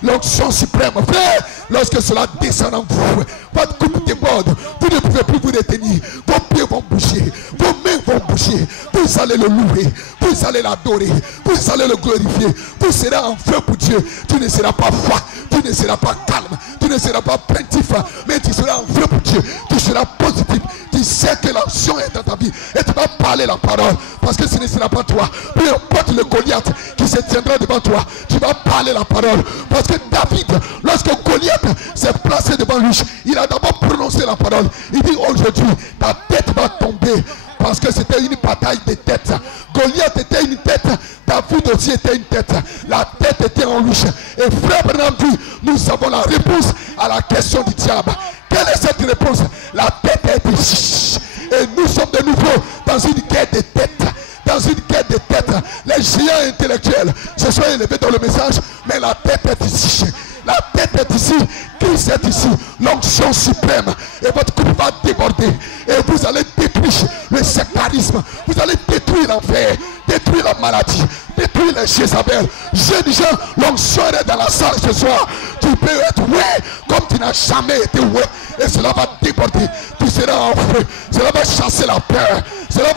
L'onction suprême. Frère, lorsque cela descend en vous, votre coupe déborde. Vous ne pouvez plus vous retenir. Vos pieds vont bouger. Vos mains vont bouger. Vous allez le louer. Vous allez l'adorer. Vous allez le glorifier. Vous serez en feu pour Dieu. Tu ne seras pas froid. Tu ne seras pas calme. Tu ne seras pas plaintif. Mais tu seras en feu pour Dieu. Tu seras positif. Tu sais que l'action est dans ta vie. Et tu vas parler la parole. Parce que ce ne sera pas toi. Peu importe le Goliath qui se tiendra devant toi. Tu vas parler la parole. Parce que David, lorsque Goliath s'est placé devant lui, il a d'abord prononcé la parole. Il dit: aujourd'hui, ta tête va tomber. Parce que c'était une bataille de têtes. Goliath était une tête. David aussi était une tête. La tête était en louche. Et frère Branham dit, nous avons la réponse à la question du diable. Quelle est cette réponse? La tête a été chiche. Et nous sommes de nouveau dans une guerre de têtes. Dans une guerre de têtes. Les géants intellectuels se sont élevés dans le message. Mais la tête est ici. La tête est ici. Christ est ici. L'onction suprême. Et votre coupe va déborder. Et vous allez détruire le sectarisme. Vous allez détruire l'enfer. Détruire la maladie. Détruire les Jézabel. Jeunes gens, l'onction est dans la salle ce soir. Tu peux être oué comme tu n'as jamais été oué. Et cela va déborder. Tu seras en feu. Cela va chasser la peur. Cela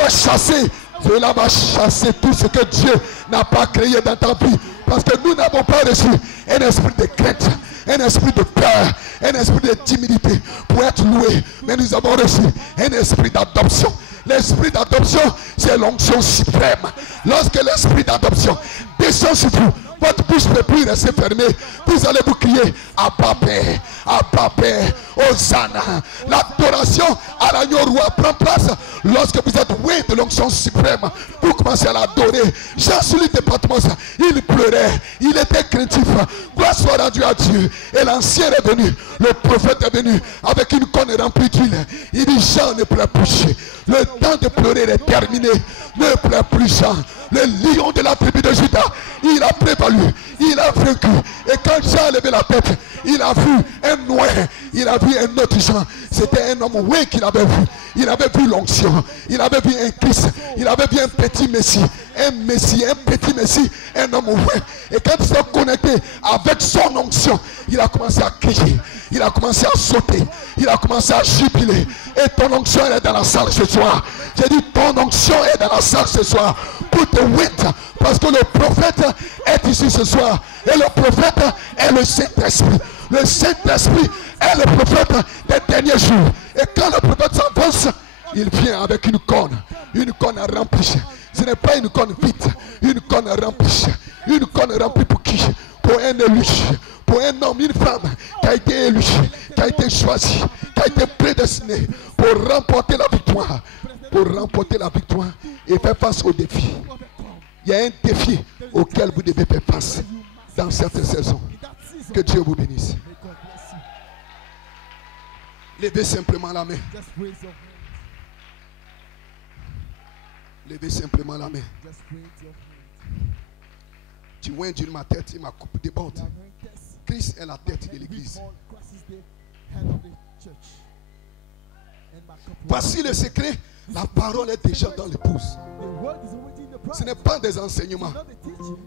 va chasser tout ce que Dieu n'a pas créé dans ta vie. Parce que nous n'avons pas reçu un esprit de crainte, un esprit de peur, un esprit de timidité pour être loué. Mais nous avons reçu un esprit d'adoption, L'esprit d'adoption, c'est l'onction suprême. Lorsque l'esprit d'adoption descend sur vous, votre bouche ne peut plus rester fermée. Vous allez vous crier Abba Père, Abba Père, Hosanna. L'adoration à l'agneau roi prend place lorsque vous êtes oué de l'onction suprême. Vous commencez à l'adorer. Jean sur l'île de Patmos, il pleurait, il était craintif. Gloire soit rendue à Dieu. Et l'ancien est venu, le prophète est venu avec une corne remplie d'huile. Il dit Jean ne pleure plus. Le temps de pleurer est terminé. Ne pleure plus Jean. Le lion de la tribu de Juda, il a prévalu, il a vaincu. Et quand Jean a levé la tête, il a vu un noir, il a vu un autre Jean. C'était un homme oué qu'il avait vu. Il avait vu l'onction, il avait vu un Christ, il avait vu un petit Messie, un petit Messie, un homme oué. Et quand il s'est connecté avec son onction, il a commencé à crier, il a commencé à sauter, il a commencé à jubiler. Et ton onction est dans la salle ce soir. J'ai dit ton onction est dans la salle ce soir. Pour te wait, parce que le prophète est ici ce soir. Et le prophète est le Saint-Esprit. Le Saint-Esprit est le prophète des derniers jours. Et quand le prophète s'avance, il vient avec une corne remplie. Ce n'est pas une corne vide, une corne remplie. Une corne remplie pour qui? Pour un élu, pour un homme, une femme qui a été élu, qui a été choisi, qui a été prédestiné pour remporter la victoire. Pour remporter la victoire et faire face au défi. Il y a un défi auquel vous devez faire face dans cette saison. Que Dieu vous bénisse. Levez simplement la main. Levez simplement la main. Tu vois, Dieu, ma tête et ma coupe déborde. Christ est la tête de l'église. Voici le secret. La parole est déjà dans l'épouse. Ce n'est pas des enseignements.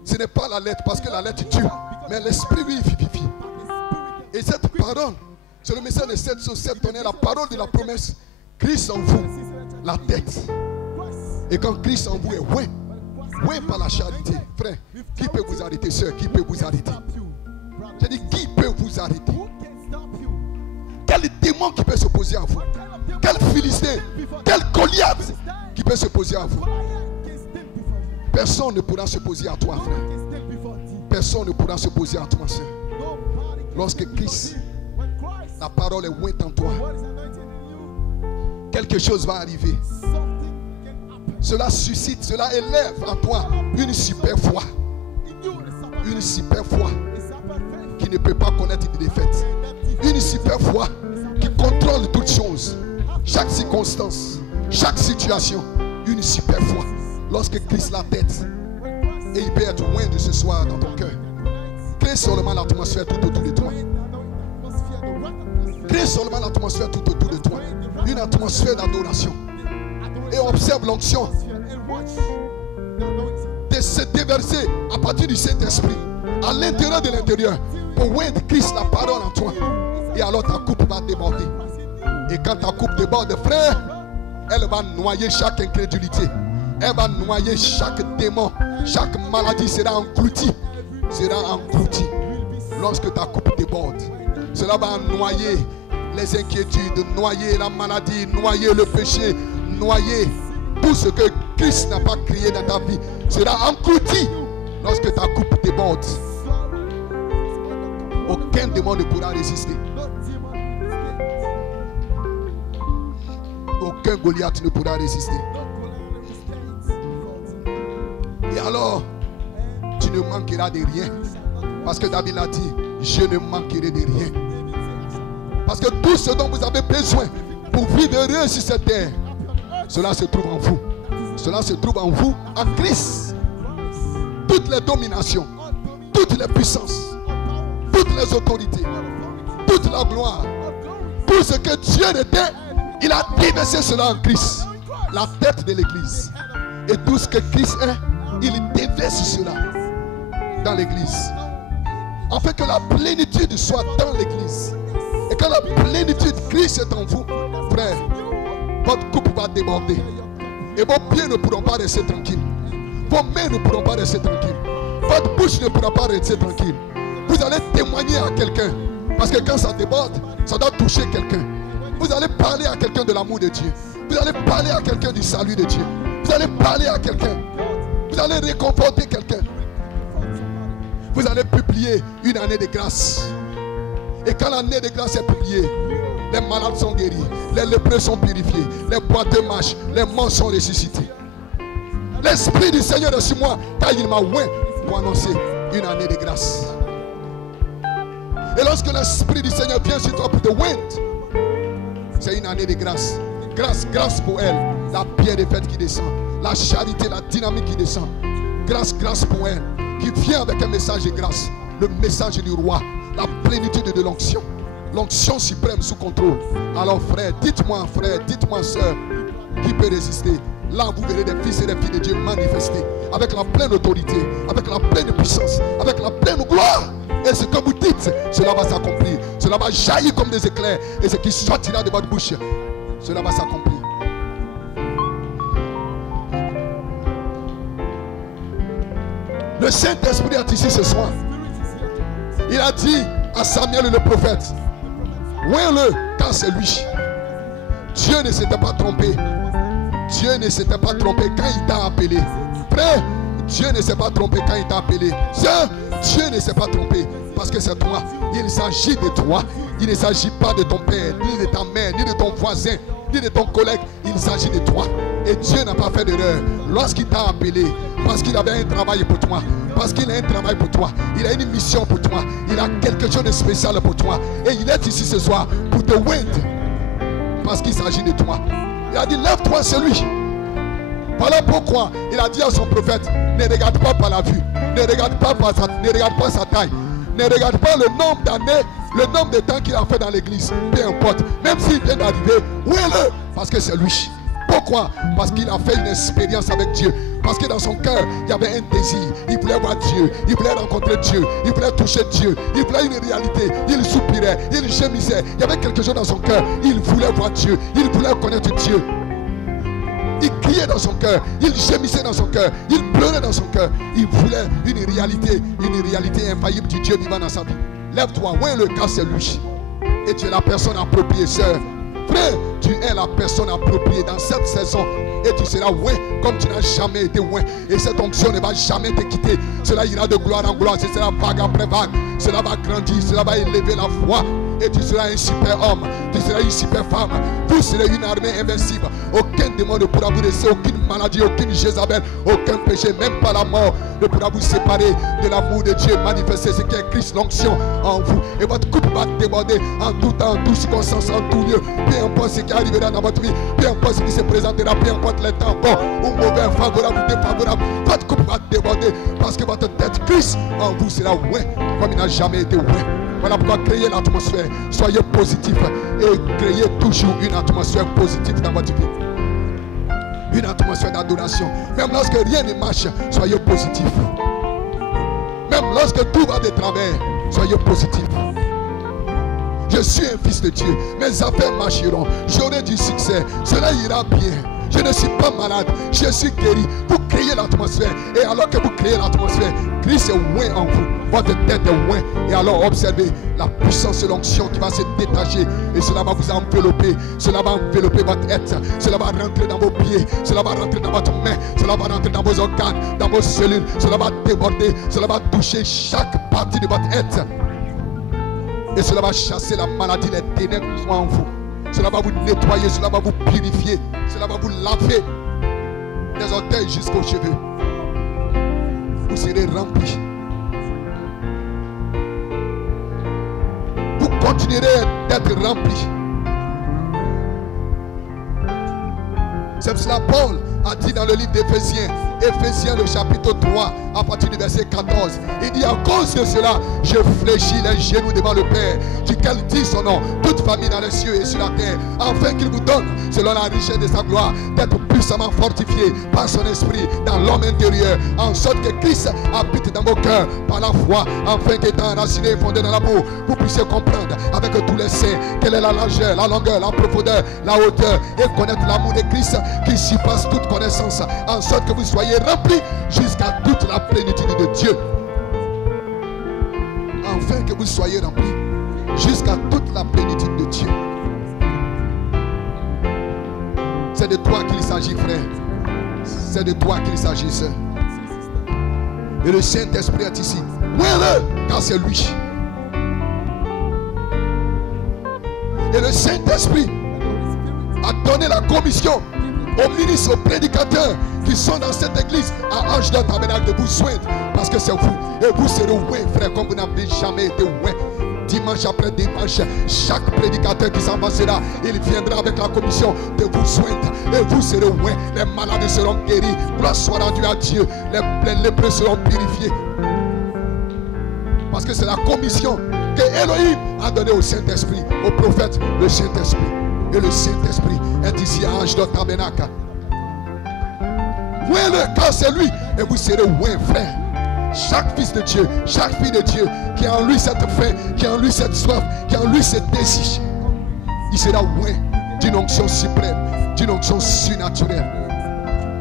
Ce n'est pas la lettre, parce que la lettre tue. Mais l'esprit lui vivifie. Et cette parole, c'est le message de 7 sur 7 tonnerres, la parole de la promesse. Christ en vous, la tête. Et quand Christ en vous est oué par la charité, frère, qui peut vous arrêter, soeur? Qui peut vous arrêter? J'ai dit, qui peut vous arrêter? Quel démon qui peut s'opposer à vous? Quel Philistin, quel Goliath qui peut s'opposer à vous? Personne ne pourra s'opposer à toi, frère. Personne ne pourra s'opposer à toi, soeur. Lorsque Christ, la parole est ouée en toi, quelque chose va arriver. Cela suscite, cela élève en toi une super foi. Une super foi qui ne peut pas connaître de défaite. Une super foi qui contrôle toutes choses. Chaque circonstance, chaque situation, une super foi. Lorsque Christ la tête, et il peut être loin de ce soir dans ton cœur. Crée seulement l'atmosphère tout autour de toi. Crée seulement l'atmosphère tout autour de toi. Une atmosphère d'adoration. Et observe l'onction de se déverser à partir du Saint-Esprit à l'intérieur de l'intérieur pour oindre Christ la parole en toi. Et alors ta coupe va déborder. Et quand ta coupe déborde, frère, elle va noyer chaque incrédulité. Elle va noyer chaque démon. Chaque maladie sera engloutie. Sera engloutie. Lorsque ta coupe déborde, cela va noyer les inquiétudes, noyer la maladie, noyer le péché, noyer tout ce que Christ n'a pas créé dans ta vie. Sera englouti lorsque ta coupe déborde. Aucun démon ne pourra résister. Aucun Goliath ne pourra résister. Et alors, tu ne manqueras de rien. Parce que David a dit, je ne manquerai de rien. Parce que tout ce dont vous avez besoin pour vivre heureux sur cette terre, cela se trouve en vous. Cela se trouve en vous, en Christ. Toutes les dominations, toutes les puissances, toutes les autorités, toute la gloire, tout ce que Dieu était, il a déversé cela en Christ, la tête de l'église. Et tout ce que Christ est, il déverse cela dans l'église. Afin que la plénitude soit dans l'église. Et quand la plénitude de Christ est en vous, frère, votre coupe va déborder. Et vos pieds ne pourront pas rester tranquilles. Vos mains ne pourront pas rester tranquilles. Votre bouche ne pourra pas rester tranquille. Vous allez témoigner à quelqu'un. Parce que quand ça déborde, ça doit toucher quelqu'un. Vous allez parler à quelqu'un de l'amour de Dieu. Vous allez parler à quelqu'un du salut de Dieu. Vous allez parler à quelqu'un. Vous allez réconforter quelqu'un. Vous allez publier une année de grâce. Et quand l'année de grâce est publiée, les malades sont guéris, les lépreux sont purifiés, les boiteux marchent, les morts sont ressuscités. L'Esprit du Seigneur est sur moi, car il m'a oint pour annoncer une année de grâce. Et lorsque l'Esprit du Seigneur vient sur toi pour te oindre, c'est une année de grâce. Grâce, grâce pour elle. La pierre de fête qui descend. La charité, la dynamique qui descend. Grâce, grâce pour elle. Qui vient avec un message de grâce. Le message du roi. La plénitude de l'onction. L'onction suprême sous contrôle. Alors frère, dites-moi sœur, qui peut résister? Là vous verrez des fils et des filles de Dieu manifestés. Avec la pleine autorité. Avec la pleine puissance. Avec la pleine gloire. Et ce que vous dites, cela va s'accomplir. Cela va jaillir comme des éclairs. Et ce qui sortira de votre bouche, cela va s'accomplir. Le Saint-Esprit est ici ce soir. Il a dit à Samuel le prophète, oins-le car c'est lui. Dieu ne s'était pas trompé. Dieu ne s'était pas trompé quand il t'a appelé. Frère, Dieu ne s'est pas trompé quand il t'a appelé. Sœur, Dieu ne s'est pas trompé parce que c'est toi. Il s'agit de toi. Il ne s'agit pas de ton père, ni de ta mère, ni de ton voisin, ni de ton collègue. Il s'agit de toi. Et Dieu n'a pas fait d'erreur lorsqu'il t'a appelé, parce qu'il avait un travail pour toi, parce qu'il a un travail pour toi, il a une mission pour toi, il a quelque chose de spécial pour toi. Et il est ici ce soir pour te oindre, parce qu'il s'agit de toi. Il a dit, lève-toi, c'est lui. Voilà pourquoi il a dit à son prophète, ne regarde pas par la vue, ne regarde pas sa taille, ne regarde pas le nombre d'années, le nombre de temps qu'il a fait dans l'église, peu importe. Même s'il vient d'arriver, ouais-le, parce que c'est lui. Pourquoi? Parce qu'il a fait une expérience avec Dieu. Parce que dans son cœur, il y avait un désir. Il voulait voir Dieu, il voulait rencontrer Dieu, il voulait toucher Dieu, il voulait une réalité. Il soupirait, il gémissait. Il y avait quelque chose dans son cœur. Il voulait voir Dieu, il voulait connaître Dieu. Il criait dans son cœur, il gémissait dans son cœur, il pleurait dans son cœur. Il voulait une réalité infaillible du Dieu vivant dans sa vie. Lève-toi, ouais, le cas c'est lui. Et tu es la personne appropriée, sœur. Frère, tu es la personne appropriée dans cette saison. Et tu seras oint comme tu n'as jamais été oint. Et cette onction ne va jamais te quitter. Cela ira de gloire en gloire. Ce sera vague après vague. Cela va grandir. Cela va élever la foi. Et tu seras un super homme. Tu seras une super femme. Vous serez une armée invincible. Aucun démon ne pourra vous laisser. Aucune maladie, aucune Jézabel, aucun péché, même pas la mort ne pourra vous séparer de l'amour de Dieu. Manifester ce qui est Christ, l'onction en vous. Et votre coupe va déborder en tout temps, en toutes circonstances, en tout lieu. Peu importe ce qui arrivera dans votre vie. Peu importe ce qui se présentera. Peu importe les temps bons ou mauvais, favorables ou défavorables. Votre coupe va déborder parce que votre tête Christ en vous sera oint comme il n'a jamais été oint. Voilà pourquoi créez l'atmosphère. Soyez positif et créez toujours une atmosphère positive dans votre vie. Une atmosphère d'adoration. Même lorsque rien ne marche, soyez positif. Même lorsque tout va de travers, soyez positif. Je suis un fils de Dieu. Mes affaires marcheront. J'aurai du succès. Cela ira bien. Je ne suis pas malade, je suis guéri. Vous créez l'atmosphère. Et alors que vous créez l'atmosphère, Christ est oint en vous. Votre tête est oint. Et alors observez la puissance et l'onction qui va se détacher. Et cela va vous envelopper. Cela va envelopper votre être. Cela va rentrer dans vos pieds. Cela va rentrer dans votre main. Cela va rentrer dans vos organes, dans vos cellules. Cela va déborder. Cela va toucher chaque partie de votre être. Et cela va chasser la maladie, les ténèbres qui sont en vous. Cela va vous nettoyer, cela va vous purifier, cela va vous laver des orteils jusqu'aux cheveux. Vous serez remplis. Vous continuerez d'être remplis. C'est cela Paul a dit dans le livre d'Éphésiens, Éphésiens le chapitre 3, à partir du verset 14. Il dit, à cause de cela, je fléchis les genoux devant le Père, duquel dit son nom, toute famille dans les cieux et sur la terre, afin qu'il vous donne, selon la richesse de sa gloire, d'être puissamment fortifié par son esprit dans l'homme intérieur, en sorte que Christ habite dans vos cœurs par la foi, afin qu'étant enraciné et fondé dans l'amour, vous puissiez comprendre avec tous les saints quelle est la largeur, la longueur, la profondeur, la hauteur, et connaître l'amour de Christ qui surpasse toute connaissance, en sorte que vous soyez remplis jusqu'à toute la plénitude de Dieu. Afin que vous soyez remplis jusqu'à toute la plénitude de Dieu. C'est de toi qu'il s'agit, frère. C'est de toi qu'il s'agit, sœur. Et le Saint-Esprit est ici. Oué-le, car c'est lui. Et le Saint-Esprit a donné la commission aux ministres, aux prédicateurs qui sont dans cette église à Ange de Tabernacle de vous soigner. Parce que c'est vous. Et vous serez oué, frère, comme vous n'avez jamais été oué. Dimanche après dimanche, chaque prédicateur qui s'en passera, il viendra avec la commission de vous soigner. Et vous serez oué. Les malades seront guéris. Gloire soit rendue à Dieu. Les lépreux seront purifiés. Parce que c'est la commission que Elohim a donnée au Saint-Esprit, au prophète, le Saint-Esprit. Et le Saint-Esprit est ici à Ange de Tabernacle. Oué-le, car c'est lui. Et vous serez oué, frère. Chaque fils de Dieu, chaque fille de Dieu qui a en lui cette faim, qui a en lui cette soif, qui a en lui cette désir, il sera oué d'une onction suprême, d'une onction surnaturelle.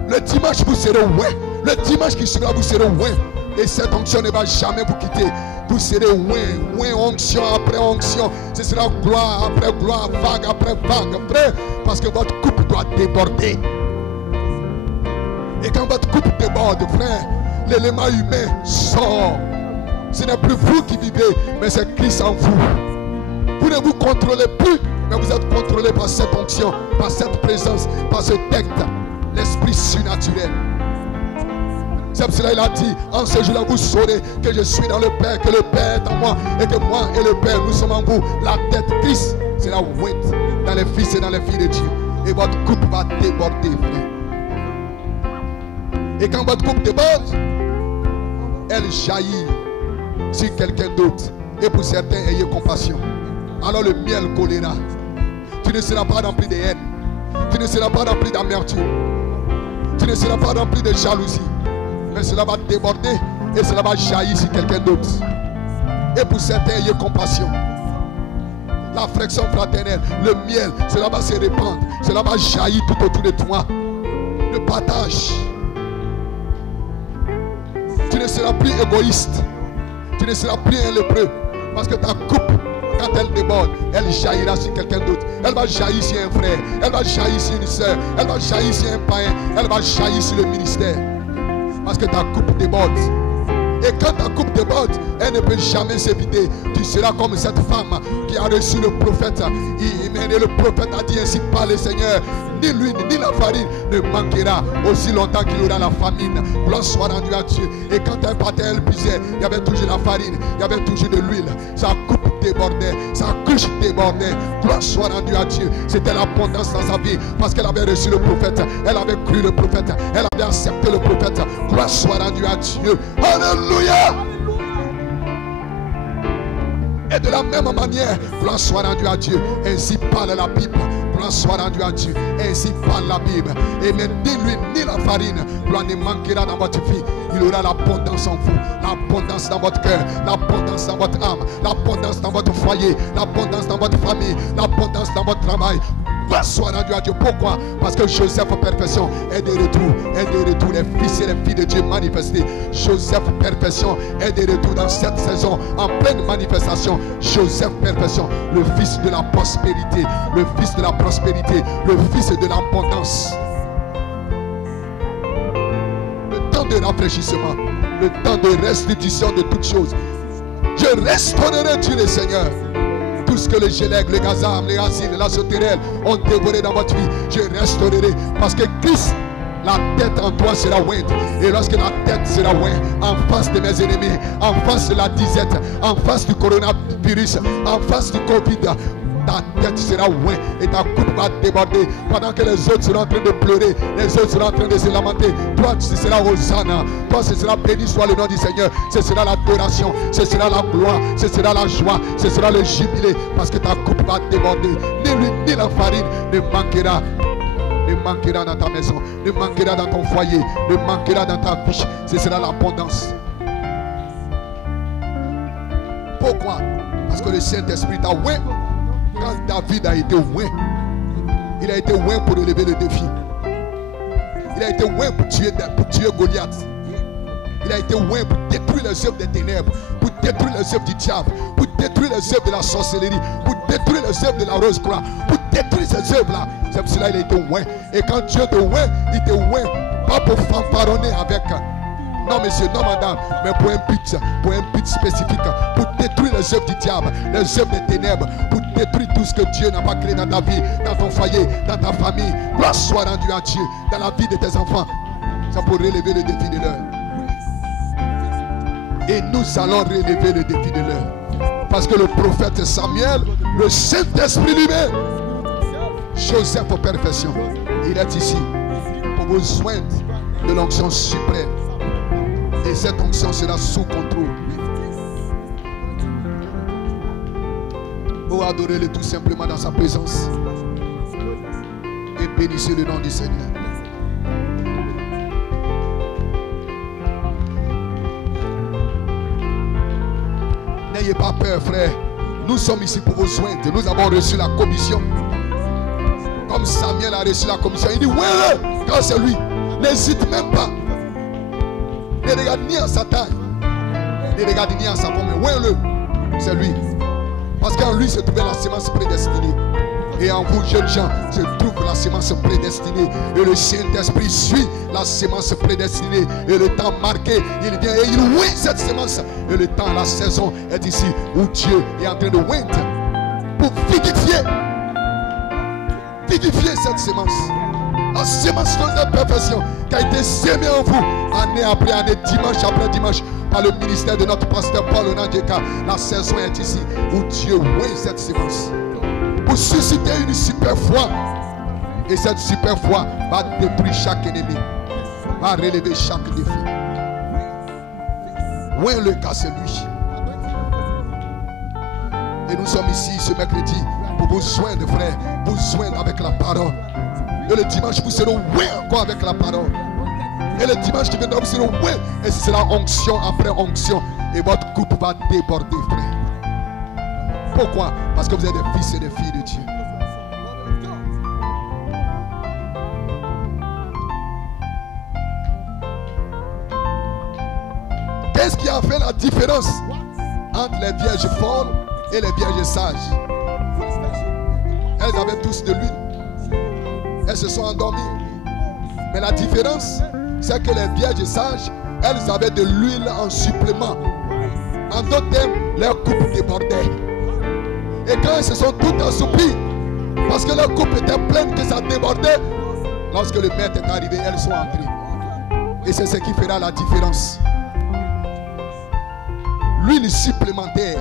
Le dimanche, vous serez oué. Le dimanche qui sera, vous serez oué. Et cette onction ne va jamais vous quitter. Vous serez oué, onction après onction. Ce sera gloire après gloire, vague après vague, frère. Parce que votre coupe doit déborder. Et quand votre coupe déborde, frère, l'élément humain sort. Ce n'est plus vous qui vivez, mais c'est Christ en vous. Vous ne vous contrôlez plus, mais vous êtes contrôlé par cette onction, par cette présence, par ce texte, l'esprit surnaturel. C'est pour cela qu'il a dit, en ce jour-là, vous saurez que je suis dans le Père, que le Père est en moi, et que moi et le Père, nous sommes en vous. La tête Christ, c'est la ouette dans les fils et dans les filles de Dieu. Et votre coupe va déborder, frère. Et quand votre coupe déborde, elle jaillit sur quelqu'un d'autre. Et pour certains, ayez compassion. Alors le miel collera. Tu ne seras pas rempli de haine. Tu ne seras pas rempli d'amertume. Tu ne seras pas rempli de jalousie. Mais cela va déborder et cela va jaillir sur quelqu'un d'autre. Et pour certains, ayez compassion. L'affection fraternelle, le miel, cela va se répandre. Cela va jaillir tout autour de toi. Le partage. Tu ne seras plus égoïste. Tu ne seras plus un lépreux. Parce que ta coupe, quand elle déborde, elle jaillira sur quelqu'un d'autre. Elle va jaillir sur un frère. Elle va jaillir sur une soeur. Elle va jaillir sur un païen. Elle va jaillir sur le ministère. Parce que ta coupe déborde. Et quand ta coupe déborde, elle ne peut jamais se vider. Tu seras comme cette femme qui a reçu le prophète. Et le prophète a dit ainsi par le Seigneur. Ni l'huile, ni la farine ne manquera aussi longtemps qu'il y aura la famine. Gloire soit rendue à Dieu. Et quand un patin elle puisait, il y avait toujours la farine, il y avait toujours de l'huile. Sa coupe débordait, sa cruche débordait. Gloire soit rendue à Dieu. C'était l'abondance dans sa vie parce qu'elle avait reçu le prophète, elle avait cru le prophète, elle avait accepté le prophète. Gloire soit rendue à Dieu. Alléluia. Et de la même manière, gloire soit rendue à Dieu. Ainsi parle la Bible. Gloire soit rendue à Dieu. Ainsi parle la Bible. Et même ni l'huile ni la farine, gloire ne manquera dans votre vie. Il y aura l'abondance en vous, l'abondance dans votre cœur, l'abondance dans votre âme, l'abondance dans votre foyer, l'abondance dans votre famille, l'abondance dans votre travail. Gloire soit rendue à Dieu. Pourquoi? Parce que Joseph Perfection est de retour, les fils et les filles de Dieu manifestés. Joseph Perfection est de retour dans cette saison en pleine manifestation. Joseph Perfection, le fils de la prospérité, le fils de la prospérité, le fils de l'abondance. Le temps de rafraîchissement, le temps de restitution de toutes choses. Je restaurerai, Dieu le Seigneur. Tout ce que les gélègues, les gazam, les asiles, la sauterelle ont dévoré dans votre vie, je restaurerai. Parce que Christ, la tête en toi sera ointe. Et lorsque la tête sera ointe, en face de mes ennemis, en face de la disette, en face du coronavirus, en face du Covid, ta tête sera ointe et ta coupe va déborder. Pendant que les autres seront en train de pleurer, les autres seront en train de se lamenter, toi ce sera Hosanna, toi ce sera béni soit le nom du Seigneur, ce sera l'adoration, ce sera la gloire, ce sera la joie, ce sera le jubilé, parce que ta coupe va déborder. Ni l'huile ni la farine ne manquera. Ne manquera dans ta maison, ne manquera dans ton foyer, ne manquera dans ta vie. Ce sera l'abondance. Pourquoi? Parce que le Saint-Esprit t'a oint. Quand David a été oint, il a été oint pour relever le défi. Il a été oint pour tuer Goliath. Il a été oint pour détruire les œuvres des ténèbres, pour détruire les œuvres du diable, pour détruire les œuvres de la sorcellerie, pour détruire les œuvres de la rose-croix, pour détruire ces œuvres-là. C'est pour cela qu'il a été oint. Et quand Dieu te oint, il te oint pas pour fanfaronner avec. Non monsieur, non madame, mais pour un but spécifique, pour détruire les œuvres du diable, les œuvres des ténèbres, pour détruire tout ce que Dieu n'a pas créé dans ta vie, dans ton foyer, dans ta famille. Gloire soit rendue à Dieu, dans la vie de tes enfants. C'est pour relever le défi de l'heure. Et nous allons relever le défi de l'heure. Parce que le prophète Samuel, le Saint-Esprit lui-même, Joseph en perfection, il est ici pour vous joindre de l'onction suprême. Et cette onction sera sous contrôle. Oh, adorez-le tout simplement dans sa présence. Et bénissez le nom du Seigneur. N'ayez pas peur, frère. Nous sommes ici pour vous joindre. Nous avons reçu la commission. Comme Samuel a reçu la commission. Il dit, ouais, quand c'est lui, n'hésite même pas. Ne regarde ni à sa taille, ne regarde ni à sa forme, mais ouais-le, c'est lui. Parce qu'en lui se trouvait la sémence prédestinée. Et en vous, jeunes gens, se trouve la sémence prédestinée. Et le Saint-Esprit suit la sémence prédestinée. Et le temps marqué, il vient et il oint cette sémence. Et le temps, la saison est ici où Dieu est en train de oindre pour vivifier cette sémence. La sémence de la perfection qui a été sémée en vous année après année, dimanche après dimanche, par le ministère de notre pasteur Paul Onandjeka. La saison est ici où Dieu oint cette sémence pour susciter une super foi. Et cette super foi va détruire chaque ennemi, va relever chaque défi. Oint le cas, c'est lui. Et nous sommes ici ce mercredi pour vous joindre, frère, vous joindre avec la parole. Et le dimanche, vous serez oué encore avec la parole. Et le dimanche qui viendra, vous serez oué. Et ce sera onction après onction. Et votre coupe va déborder, frère. Pourquoi? Parce que vous êtes des fils et des filles de Dieu. Qu'est-ce qui a fait la différence entre les vierges folles et les vierges sages? Elles avaient tous de l'huile. Elles se sont endormies. Mais la différence, c'est que les vierges sages, elles avaient de l'huile en supplément. En d'autres termes, leur coupe débordait. Et quand elles se sont toutes assoupies, parce que leur coupe était pleine, que ça débordait, lorsque le maître est arrivé, elles sont entrées. Et c'est ce qui fera la différence. L'huile supplémentaire,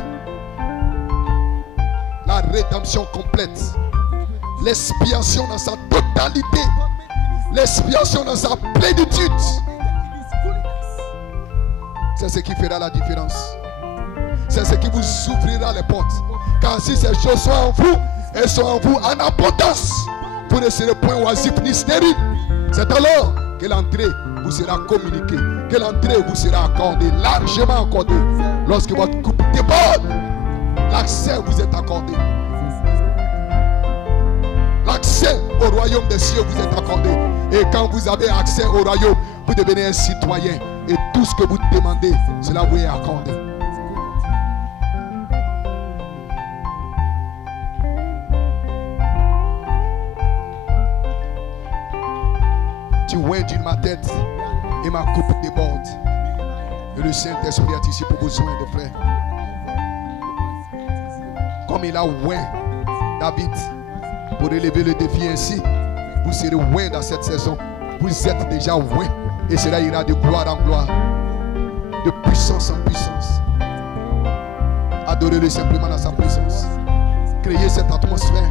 la rédemption complète, l'expiation dans sa totalité, l'expiation dans sa plénitude. C'est ce qui fera la différence. C'est ce qui vous ouvrira les portes. Car si ces choses sont en vous, elles sont en vous en abondance. Vous ne serez point oisif ni stérile. C'est alors que l'entrée vous sera communiquée, que l'entrée vous sera accordée, largement accordée. Lorsque votre coupe déborde, l'accès vous est accordé. L'accès au royaume des cieux vous est accordé. Et quand vous avez accès au royaume, vous devenez un citoyen. Et tout ce que vous demandez, cela vous est accordé. Tu ointes ma tête et ma coupe déborde. Et le Saint-Esprit est ici pour vous joindre, frère. Comme il a oint David pour relever le défi ainsi, vous serez oint dans cette saison. Vous êtes déjà oint. Et cela ira de gloire en gloire, de puissance en puissance. Adorez-le simplement dans sa présence. Créez cette atmosphère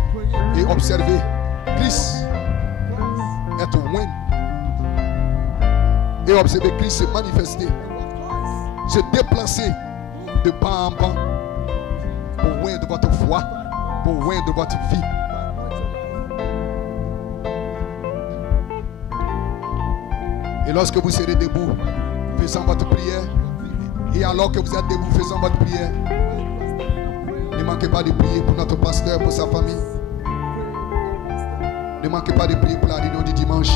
et observez Christ être oint. Et observez Christ se manifester, se déplacer de banc en banc pour oindre votre foi, pour oindre votre vie. Et lorsque vous serez debout, faisant votre prière, et alors que vous êtes debout, faisant votre prière, ne manquez pas de prier pour notre pasteur, pour sa famille. Ne manquez pas de prier pour la réunion du dimanche.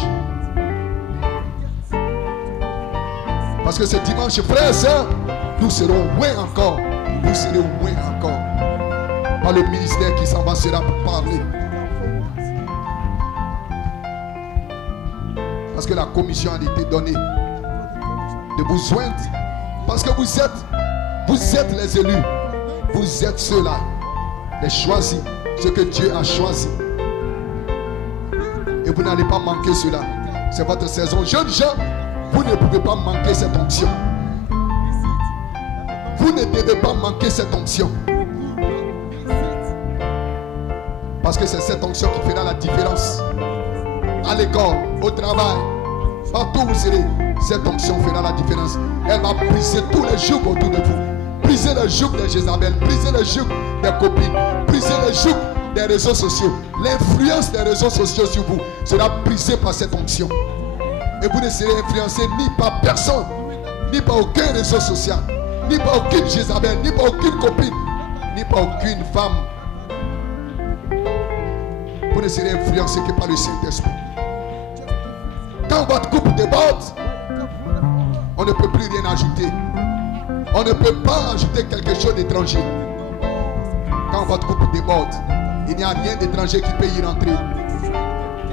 Parce que ce dimanche, frères et sœurs, nous serons oués encore. Vous serez oués encore. Par le ministère qui s'en va sera pour parler. Parce que la commission a été donnée de vous joindre. Parce que vous êtes les élus. Vous êtes ceux-là, les choisis, ceux que Dieu a choisis. Et vous n'allez pas manquer cela. C'est votre saison. Jeunes gens, vous ne pouvez pas manquer cette onction. Vous ne devez pas manquer cette onction. Parce que c'est cette onction qui fera la différence. À l'école, au travail, partout où vous serez, cette onction fera la différence. Elle va briser tous les jougs autour de vous. Briser le joug de Jézabel, briser le joug des copines, briser le joug des réseaux sociaux. L'influence des réseaux sociaux sur vous sera brisée par cette onction. Et vous ne serez influencé ni par personne, ni par aucun réseau social, ni par aucune Jézabel, ni par aucune copine, ni par aucune femme. Vous ne serez influencé que par le Saint-Esprit. Quand votre couple déborde, on ne peut plus rien ajouter. On ne peut pas ajouter quelque chose d'étranger. Quand votre couple déborde, il n'y a rien d'étranger qui peut y rentrer.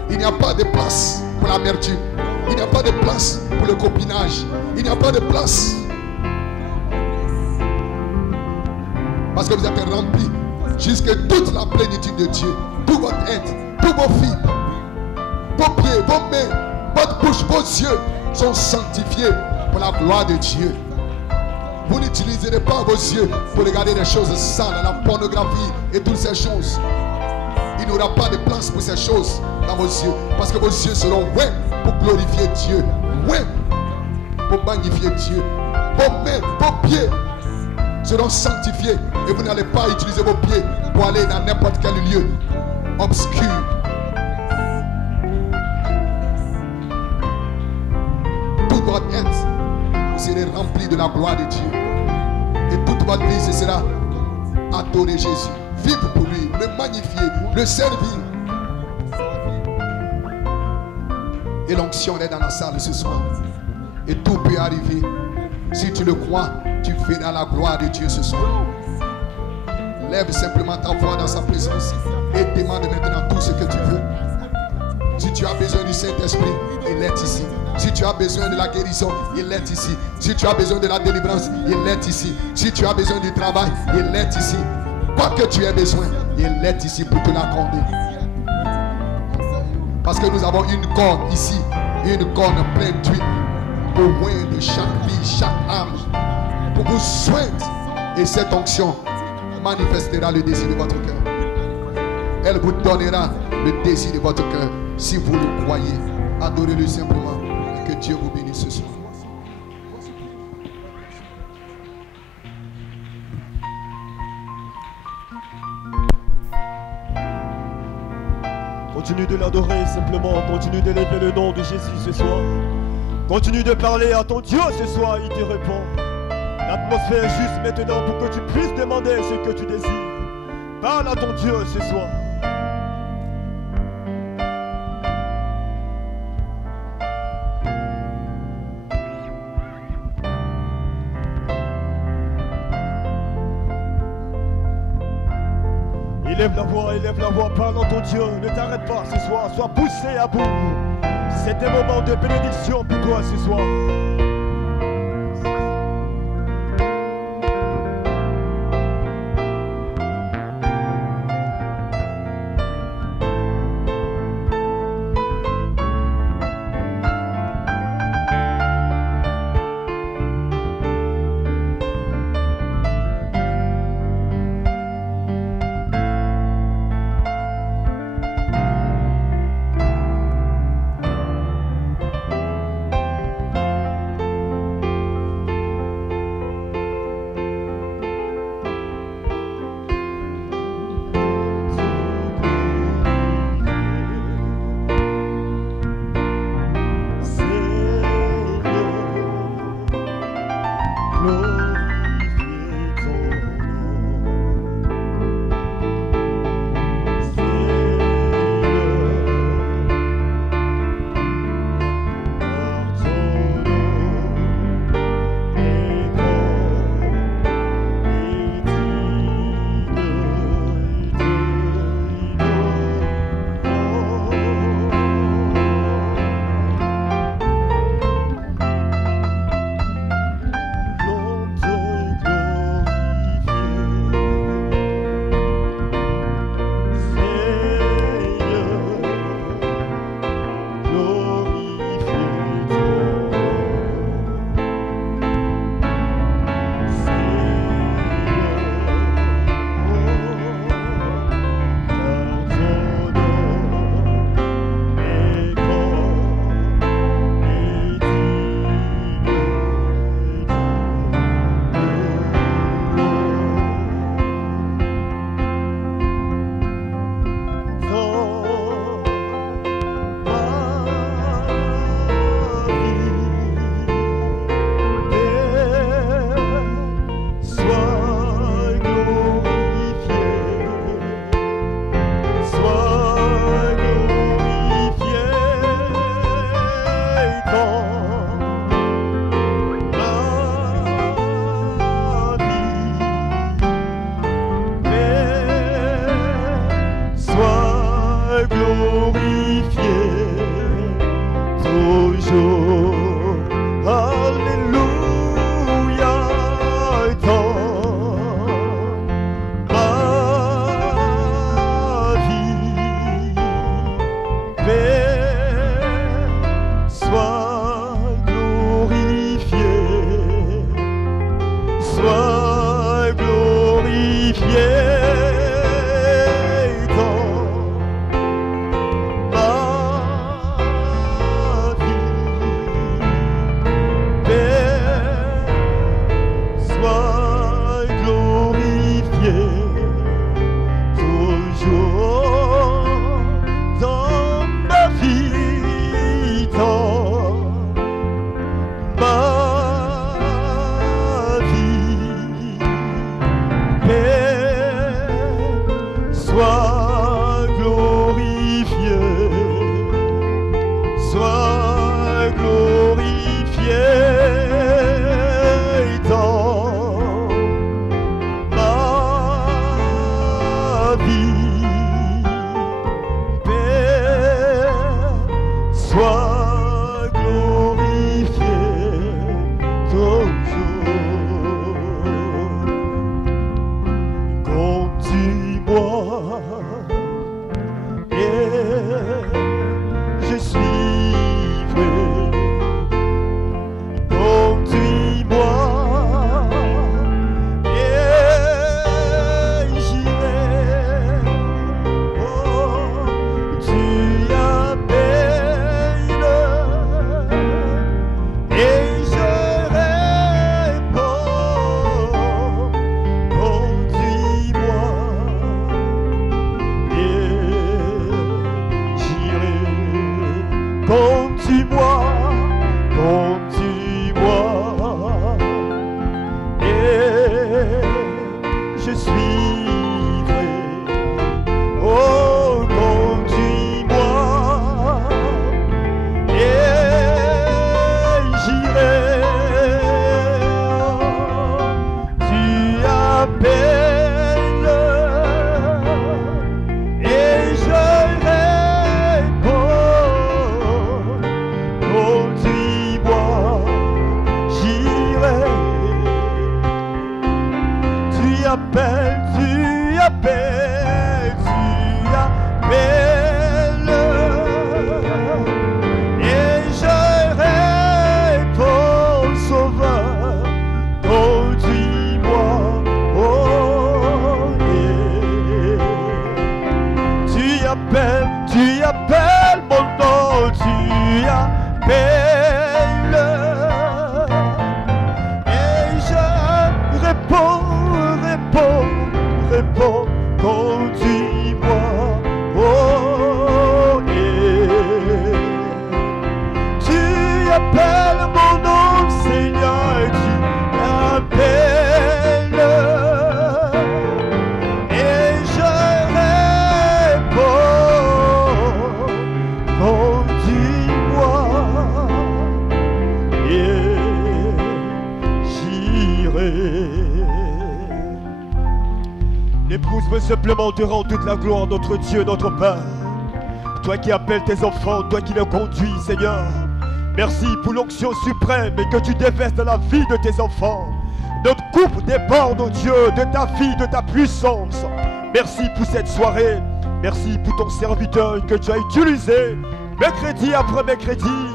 Il n'y a pas de place pour l'amertume. Il n'y a pas de place pour le copinage. Il n'y a pas de place. Parce que vous êtes remplis jusqu'à toute la plénitude de Dieu. Tout votre être, tous vos filles, vos pieds, vos mains, votre bouche, vos yeux sont sanctifiés pour la gloire de Dieu. Vous n'utiliserez pas vos yeux pour regarder des choses sales, la pornographie et toutes ces choses. Il n'y aura pas de place pour ces choses dans vos yeux. Parce que vos yeux seront ouverts pour glorifier Dieu. Ouverts pour magnifier Dieu. Vos mains, vos pieds seront sanctifiés. Et vous n'allez pas utiliser vos pieds pour aller dans n'importe quel lieu obscur. Tout votre être, vous serez rempli de la gloire de Dieu. Et toute votre vie, ce sera adorer Jésus, vivre pour lui, le magnifier, le servir. Et l'onction est dans la salle ce soir. Et tout peut arriver. Si tu le crois, tu verras la gloire de Dieu ce soir. Lève simplement ta voix dans sa présence et demande maintenant tout ce que tu veux. Si tu as besoin du Saint-Esprit, il est ici. Si tu as besoin de la guérison, il est ici. Si tu as besoin de la délivrance, il est ici. Si tu as besoin du travail, il est ici. Quoi que tu aies besoin, il est ici pour te l'accorder. Parce que nous avons une corne ici, une corne pleine d'huile pour oindre chaque vie, chaque âme, pour vous soigner. Et cette onction manifestera le désir de votre cœur. Elle vous donnera le désir de votre cœur si vous le croyez. Adorez-le simplement et que Dieu vous bénisse ce soir. Continue de l'adorer simplement, continue d'élever le nom de Jésus ce soir. Continue de parler à ton Dieu ce soir, il te répond. L'atmosphère est juste maintenant pour que tu puisses demander ce que tu désires. Parle à ton Dieu ce soir. Élève la voix, parle à ton Dieu. Ne t'arrête pas ce soir, sois poussé à bout. C'est un moment de bénédiction pour toi ce soir. glorifié dans ma vie. Père, sois glorifié toujours. Conduis-moi et je suivrai. Conduis-moi et j'irai. Oh, tu appelles et je réponds. Conduis-moi et j'irai. Conduis-moi, conduis-moi et je suivrai. Oh, conduis-moi et j'irai. Tu appelles et je réponds. Conduis-moi, j'irai. Tu appelles, tu appelles, tu appelles et je réponds, Sauveur. Conduis-moi, oh yeah. Tu appelles mon nom, tu appelles et je réponds, réponds, conduis-moi, oh yeah. Tu appelles mon nom, Seigneur, tu appelles et je réponds. Conduis-moi et j'irai. L'épouse veut simplement te rendre toute la gloire, notre Dieu, notre Père. Toi qui appelles tes enfants, toi qui les conduis, Seigneur. Merci pour l'onction suprême et que tu déverses dans la vie de tes enfants. Notre couple dépend, oh Dieu, de ta vie, de ta puissance. Merci pour cette soirée. Merci pour ton serviteur que tu as utilisé, mercredi après mercredi.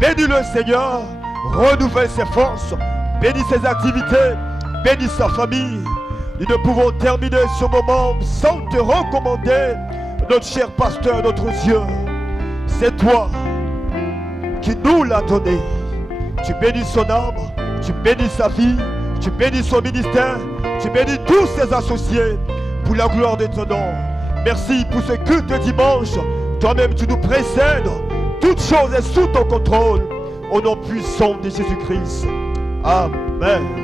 Bénis-le, Seigneur. Renouvelle ses forces. Bénis ses activités. Bénis sa famille. Nous ne pouvons terminer ce moment sans te recommander notre cher pasteur, notre Dieu. C'est toi qui nous l'as donné. Tu bénis son âme, tu bénis sa vie, tu bénis son ministère, tu bénis tous ses associés pour la gloire de ton nom. Merci pour ce culte de dimanche. Toi-même tu nous précèdes. Toute chose est sous ton contrôle. Au nom puissant de Jésus-Christ. Amen.